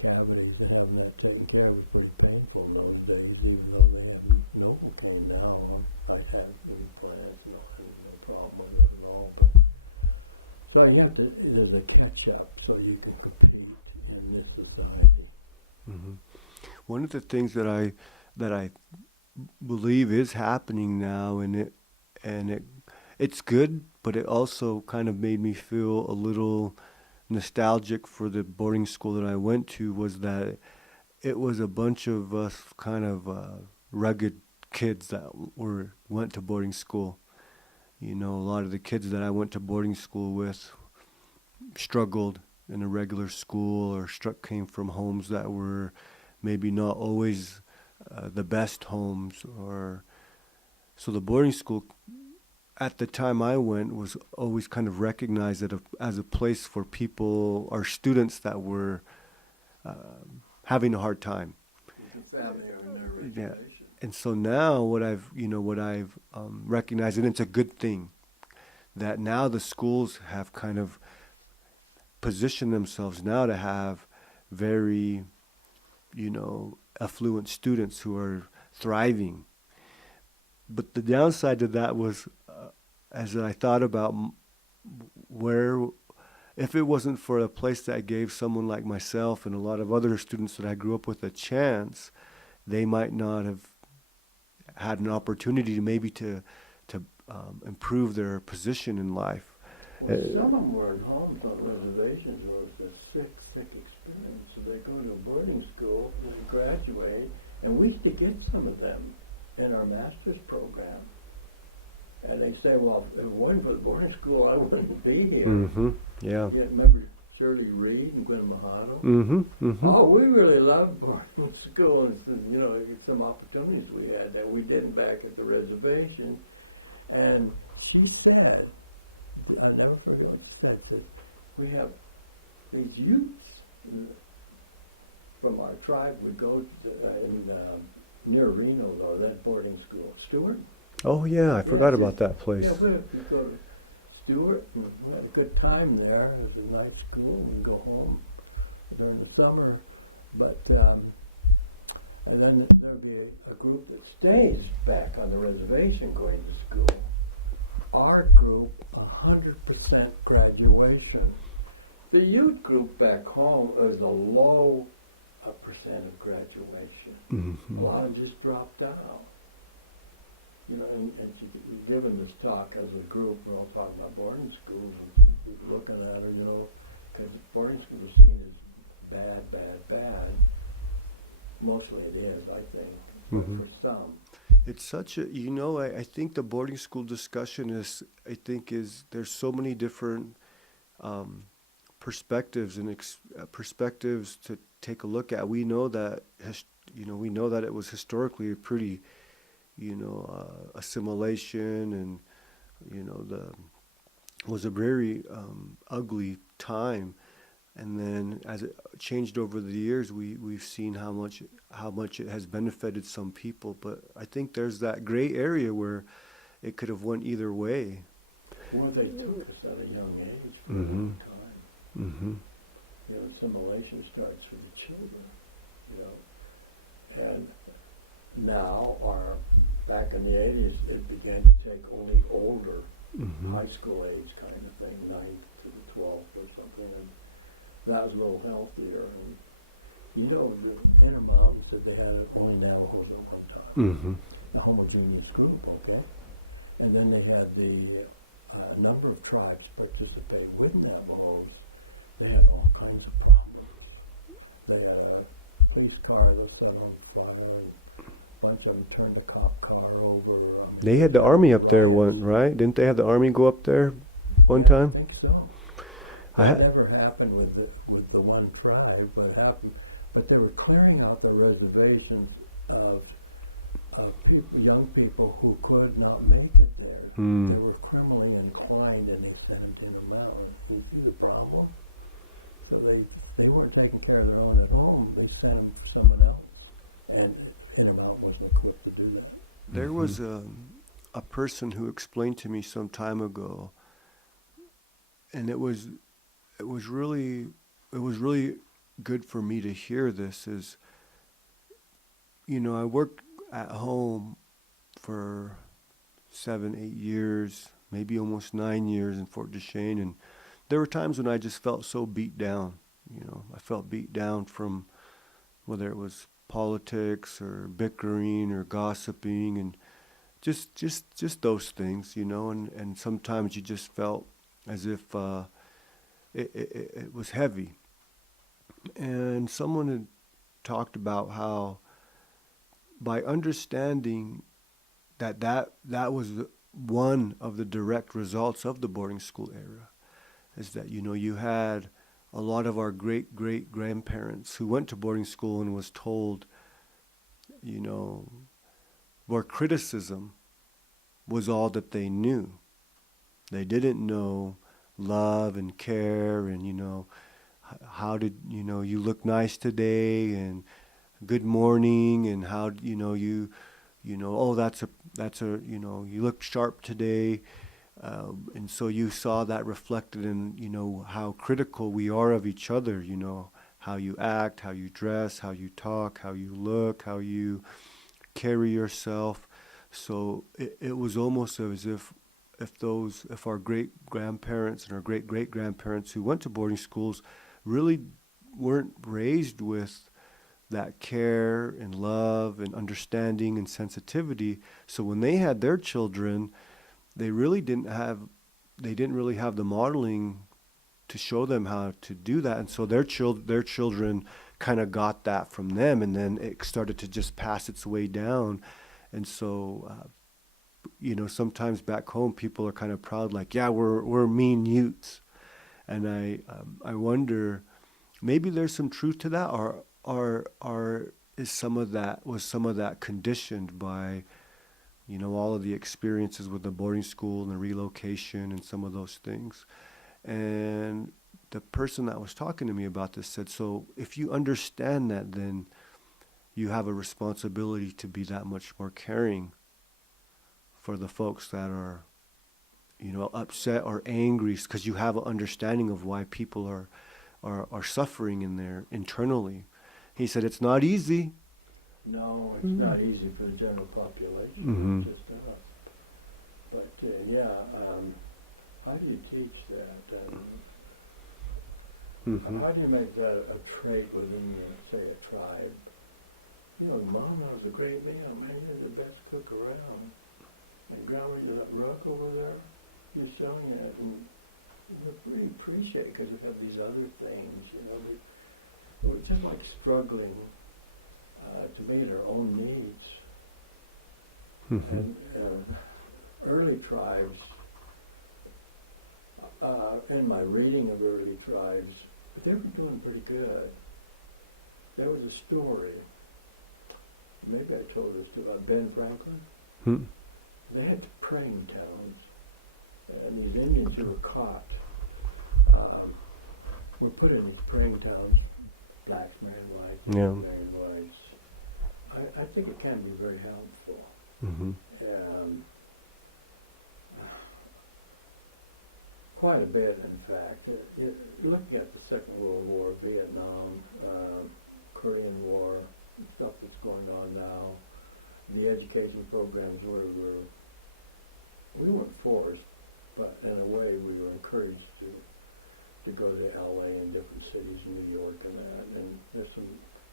cavities, they have not taken care of, they're painful those days, even though they had no pain now. I had implants, no problem with it at all. But so you have to, it is a catch-up so you can compete in this society. Mm-hmm. One of the things that I believe is happening now, and it's good, but it also kind of made me feel a little nostalgic for the boarding school that I went to, was that it was a bunch of us kind of rugged kids that went to boarding school. You know, a lot of the kids that I went to boarding school with struggled in a regular school, or came from homes that were maybe not always the best homes. Or so the boarding school at the time I went was always kind of recognized as a place for people or students that were having a hard time. Yeah. And so now what I've recognized, and it's a good thing, that now the schools have kind of positioned themselves now to have very, affluent students who are thriving. But the downside to that was, as I thought about where, if it wasn't for a place that gave someone like myself and a lot of other students that I grew up with a chance, they might not have had an opportunity to maybe to improve their position in life. Well, some of them were in homes on reservations. It was a sick experience. So they go to a boarding school, they graduate, and we used to get some of them in our master's program. And they say, well, if it wasn't for the boarding school, I wouldn't be here. Mm-hmm. Yeah. You remember Shirley Reed and Gwen Mahado? Mm-hmm. Mm-hmm. Oh, we really loved boarding school, and some opportunities we had that we didn't back at the reservation. And she said, I never forget what she said, we have these youths from our tribe would go to near Reno, though, that boarding school. Stewart? Oh, yeah, I forgot about that place. Yeah, we go to Stewart, and we had a good time there. It was a nice school. We'd go home during the summer. But, and then there'd be a group that stays back on the reservation going to school. Our group, 100% graduation. The youth group back home was a low percent of graduation. Mm-hmm. A lot of just dropped out. And she's given this talk as a group, we're all talking about boarding schools, and people looking at her, because boarding schools are seen as bad. Mostly it is, I think, for some. It's such a, I think the boarding school discussion is there's so many different perspectives and perspectives to take a look at. We know that, it was historically a pretty, assimilation, and, was a very ugly time. And then as it changed over the years, we've seen how much it has benefited some people. But I think there's that gray area where it could have went either way. Well, they took us at a young age for a long time. Mm-hmm. Assimilation starts for the children, And now, back in the 80s, it began to take only older, high school age kind of thing, 9th to the 12th or something. And that was a little healthier. And, the Intermom said they had only Navajos at one time. Mm-hmm. A homogeneous group, okay? And then they had the a number of tribes participated with Navajos. They had all kinds of problems. They had a police car that set on fire, and a bunch of them turned the cop car over. They had the army up there one, right? Didn't they have the army go up there one Yeah, time? I think so. I That ha- never happened with the one tribe, but it happened. But they were clearing out the reservations of people, young people who could not make it there. Hmm. They were criminally inclined, and they sent them to the mountains. You see the problem? So they weren't taking care of their own at home. They sent them to someone else, and came out was equipped to do that. There was a person who explained to me some time ago, and it was really good for me to hear this. Is, I worked at home for 7, 8 years, maybe almost 9 years in Fort Duchesne, and there were times when I just felt so beat down. I felt beat down from whether it was politics or bickering or gossiping and just those things, and sometimes you just felt as if it was heavy. And someone had talked about how by understanding that was one of the direct results of the boarding school era, is that you had a lot of our great great grandparents who went to boarding school and was told, where criticism was all that they knew. They didn't know love and care and how did you look nice today and good morning and how oh that's a you look sharp today, and so you saw that reflected in how critical we are of each other, how you act, how you dress, how you talk, how you look, how you carry yourself. So it was almost as if our great grandparents and our great great grandparents who went to boarding schools really weren't raised with that care and love and understanding and sensitivity. So when they had their children, they didn't really have the modeling to show them how to do that, and so their children kind of got that from them, and then it started to just pass its way down. And so sometimes back home people are kind of proud, like, yeah, we're mean Utes. And I wonder, maybe there's some truth to that, or was some of that conditioned by all of the experiences with the boarding school and the relocation and some of those things. And the person that was talking to me about this said, so if you understand that, then you have a responsibility to be that much more caring for the folks that are upset or angry, because you have an understanding of why people are suffering in there internally. He said it's not easy. No, it's not easy for the general population. Mm-hmm. It's just but how do you teach that? Mm-hmm. How do you make that a trait within, say, a tribe? Mom knows a great meal. Man, you're the best cook around. And Grandma, that rug over there, you're selling it, and they really appreciate it because they have these other things. They were just like struggling to meet their own needs. Mm-hmm. And early tribes, in my reading of early tribes, they were doing pretty good. There was a story, maybe I told this about Ben Franklin. Mm-hmm. They had the praying towns, and these Indians who were caught were put in these praying towns, blacks married whites, Yeah. married whites. I think it can be very helpful. Mm-hmm. Quite a bit, in fact. Looking at the Second World War, Vietnam, Korean War, stuff that's going on now, the education programs where we weren't forced, but in a way we were encouraged to go to LA and different cities, New York and that, and there's some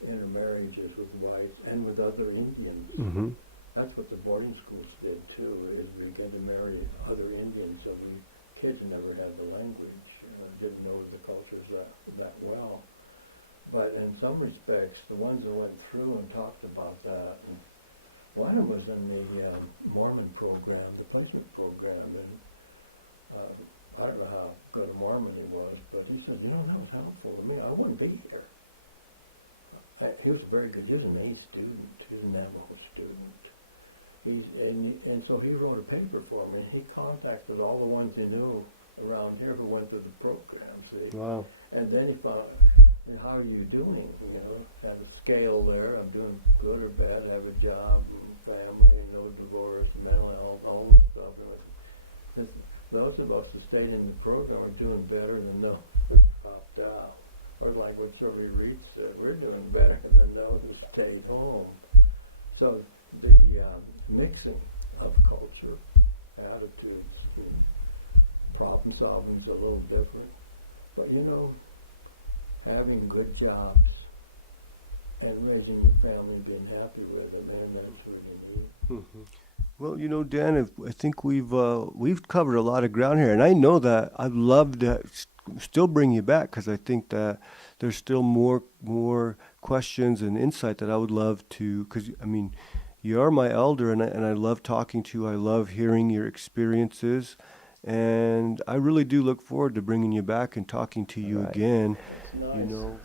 intermarriages with whites and with other Indians. Mm-hmm. That's what the boarding schools did too, is we began to marry other Indians of them. in some respects, the ones that went through and talked about that, and one of them was in the Mormon program, the placement program, and I don't know how good a Mormon he was, but he said, that was helpful to me. I wouldn't be here. He was very good. He was an A student. He was a Navajo student. And so he wrote a paper for me, and he contacted all the ones he knew around here who went through the program. See? Wow. And then he thought, how are you doing? Have a scale there. I'm doing good or bad. Have a job, and family, no divorce, mental health, all this stuff. And those of us who stayed in the program are doing better than those who dropped out. Or like what Shirley Reed said, we're doing better than those who stayed home. So the mixing of culture, attitudes, and problem solving is a little different. But having good jobs and raising your family, being happy with them, and that's what it is. Mm-hmm. Well, Dan, I think we've covered a lot of ground here, and I know that I'd love to still bring you back because I think that there's still more questions and insight that I would love to. Because you are my elder, and I love talking to you. I love hearing your experiences, and I really do look forward to bringing you back and talking to you again. It's nice.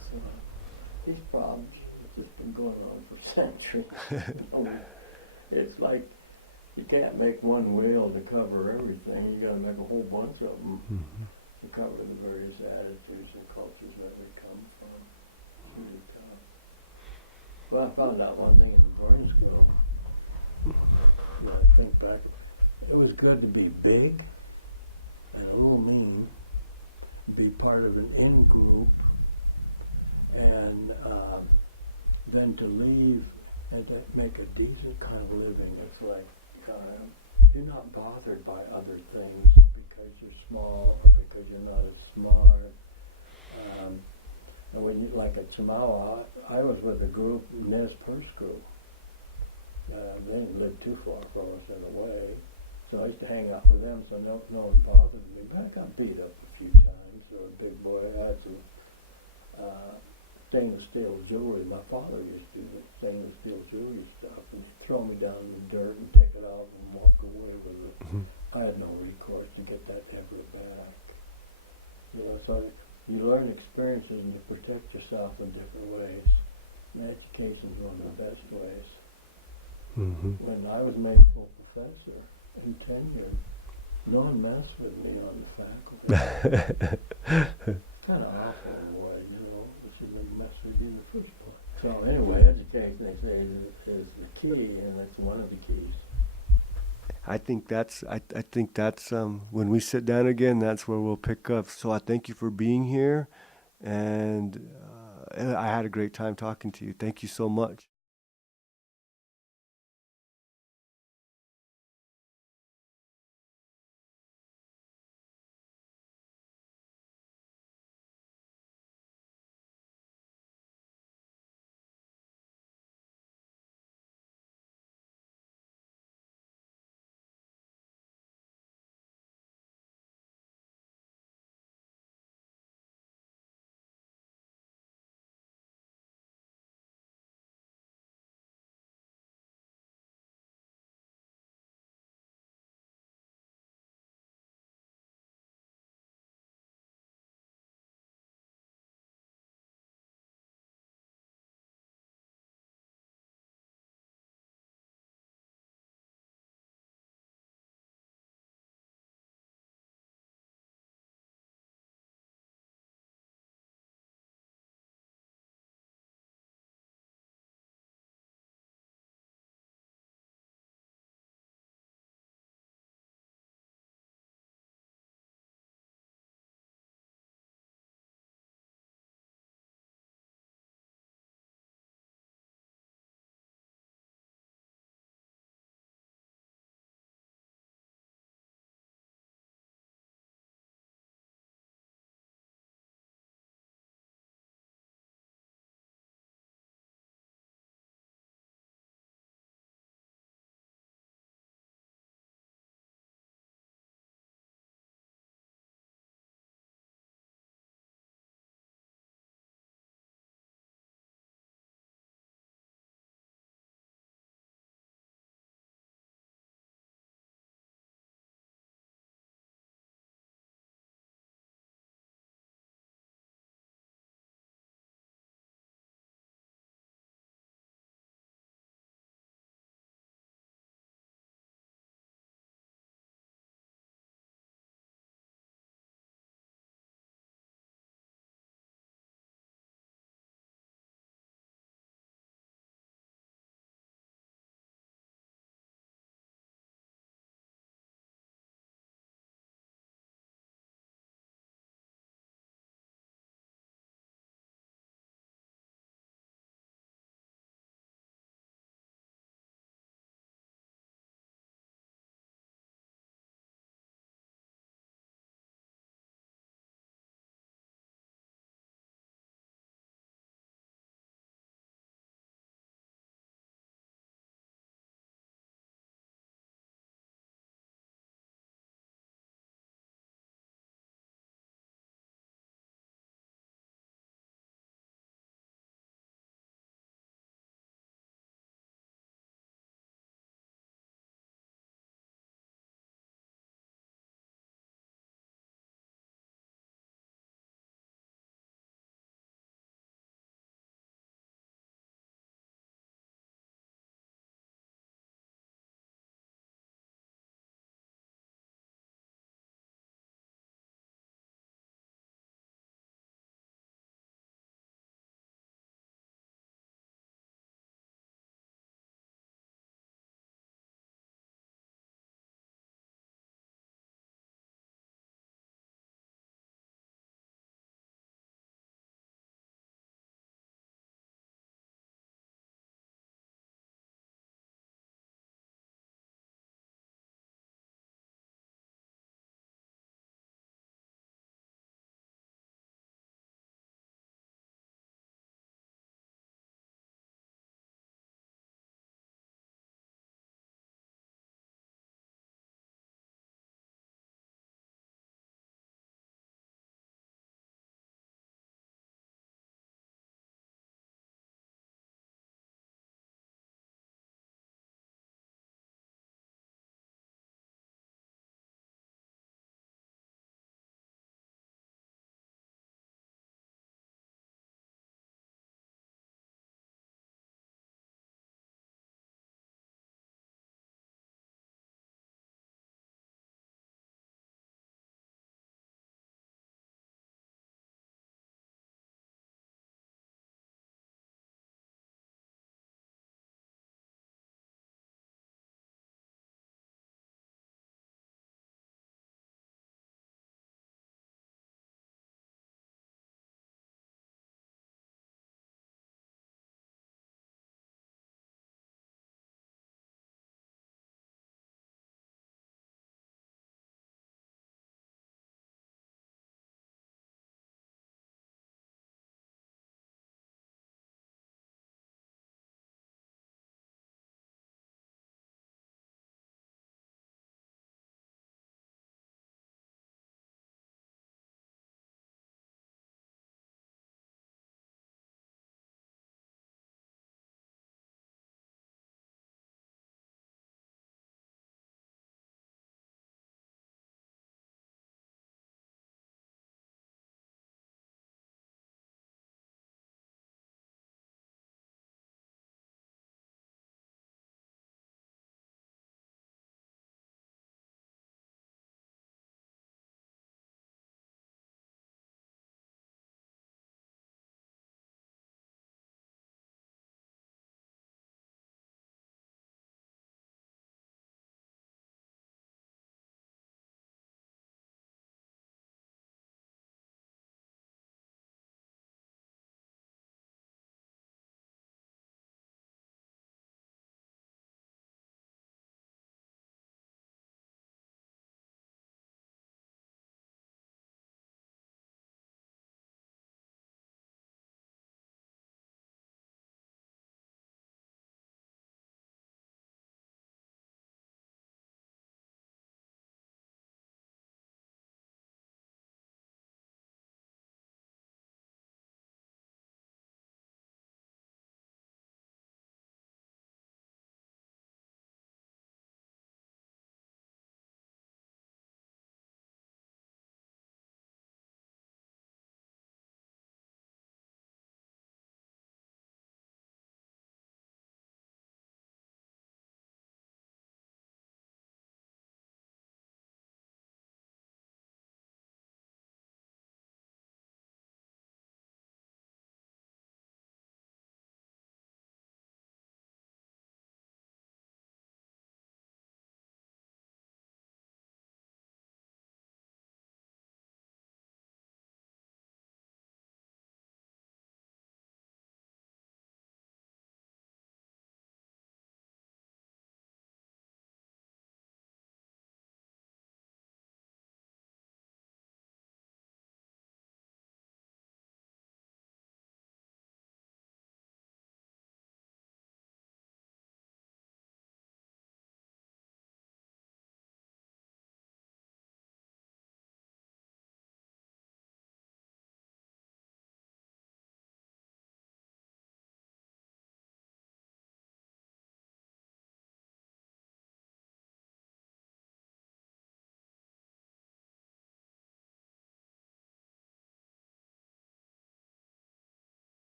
These problems have just been going on for centuries. It's like you can't make one wheel to cover everything. You got to make a whole bunch of them to cover the various attitudes and cultures where they come from. Well, I found out one thing in the boarding school. I think back, it was good to be big and a little mean, be part of an in-group, and then to leave and to make a decent kind of living. It's like you're not bothered by other things because you're small or because you're not as smart. And when you, like at Chemawa, I was with a group, Nez Perce group. They didn't live too far from us in a way. So I used to hang out with them, so no one bothered me. But I got beat up a few times. So a big boy, I had some stainless steel jewelry. My father used to do the stainless steel jewelry stuff and throw me down in the dirt and take it out and walk away with it. I had no recourse to get that ever back. So you learn experiences and you protect yourself in different ways. And education is one of the best ways. When I was made full professor in tenure, no one messed with me on the faculty. Kind of awful in a way, they shouldn't mess with you in the first place. So anyway, education, they say, is the key, and that's one of the keys. I think that's when we sit down again, that's where we'll pick up. So I thank you for being here, and I had a great time talking to you. Thank you so much.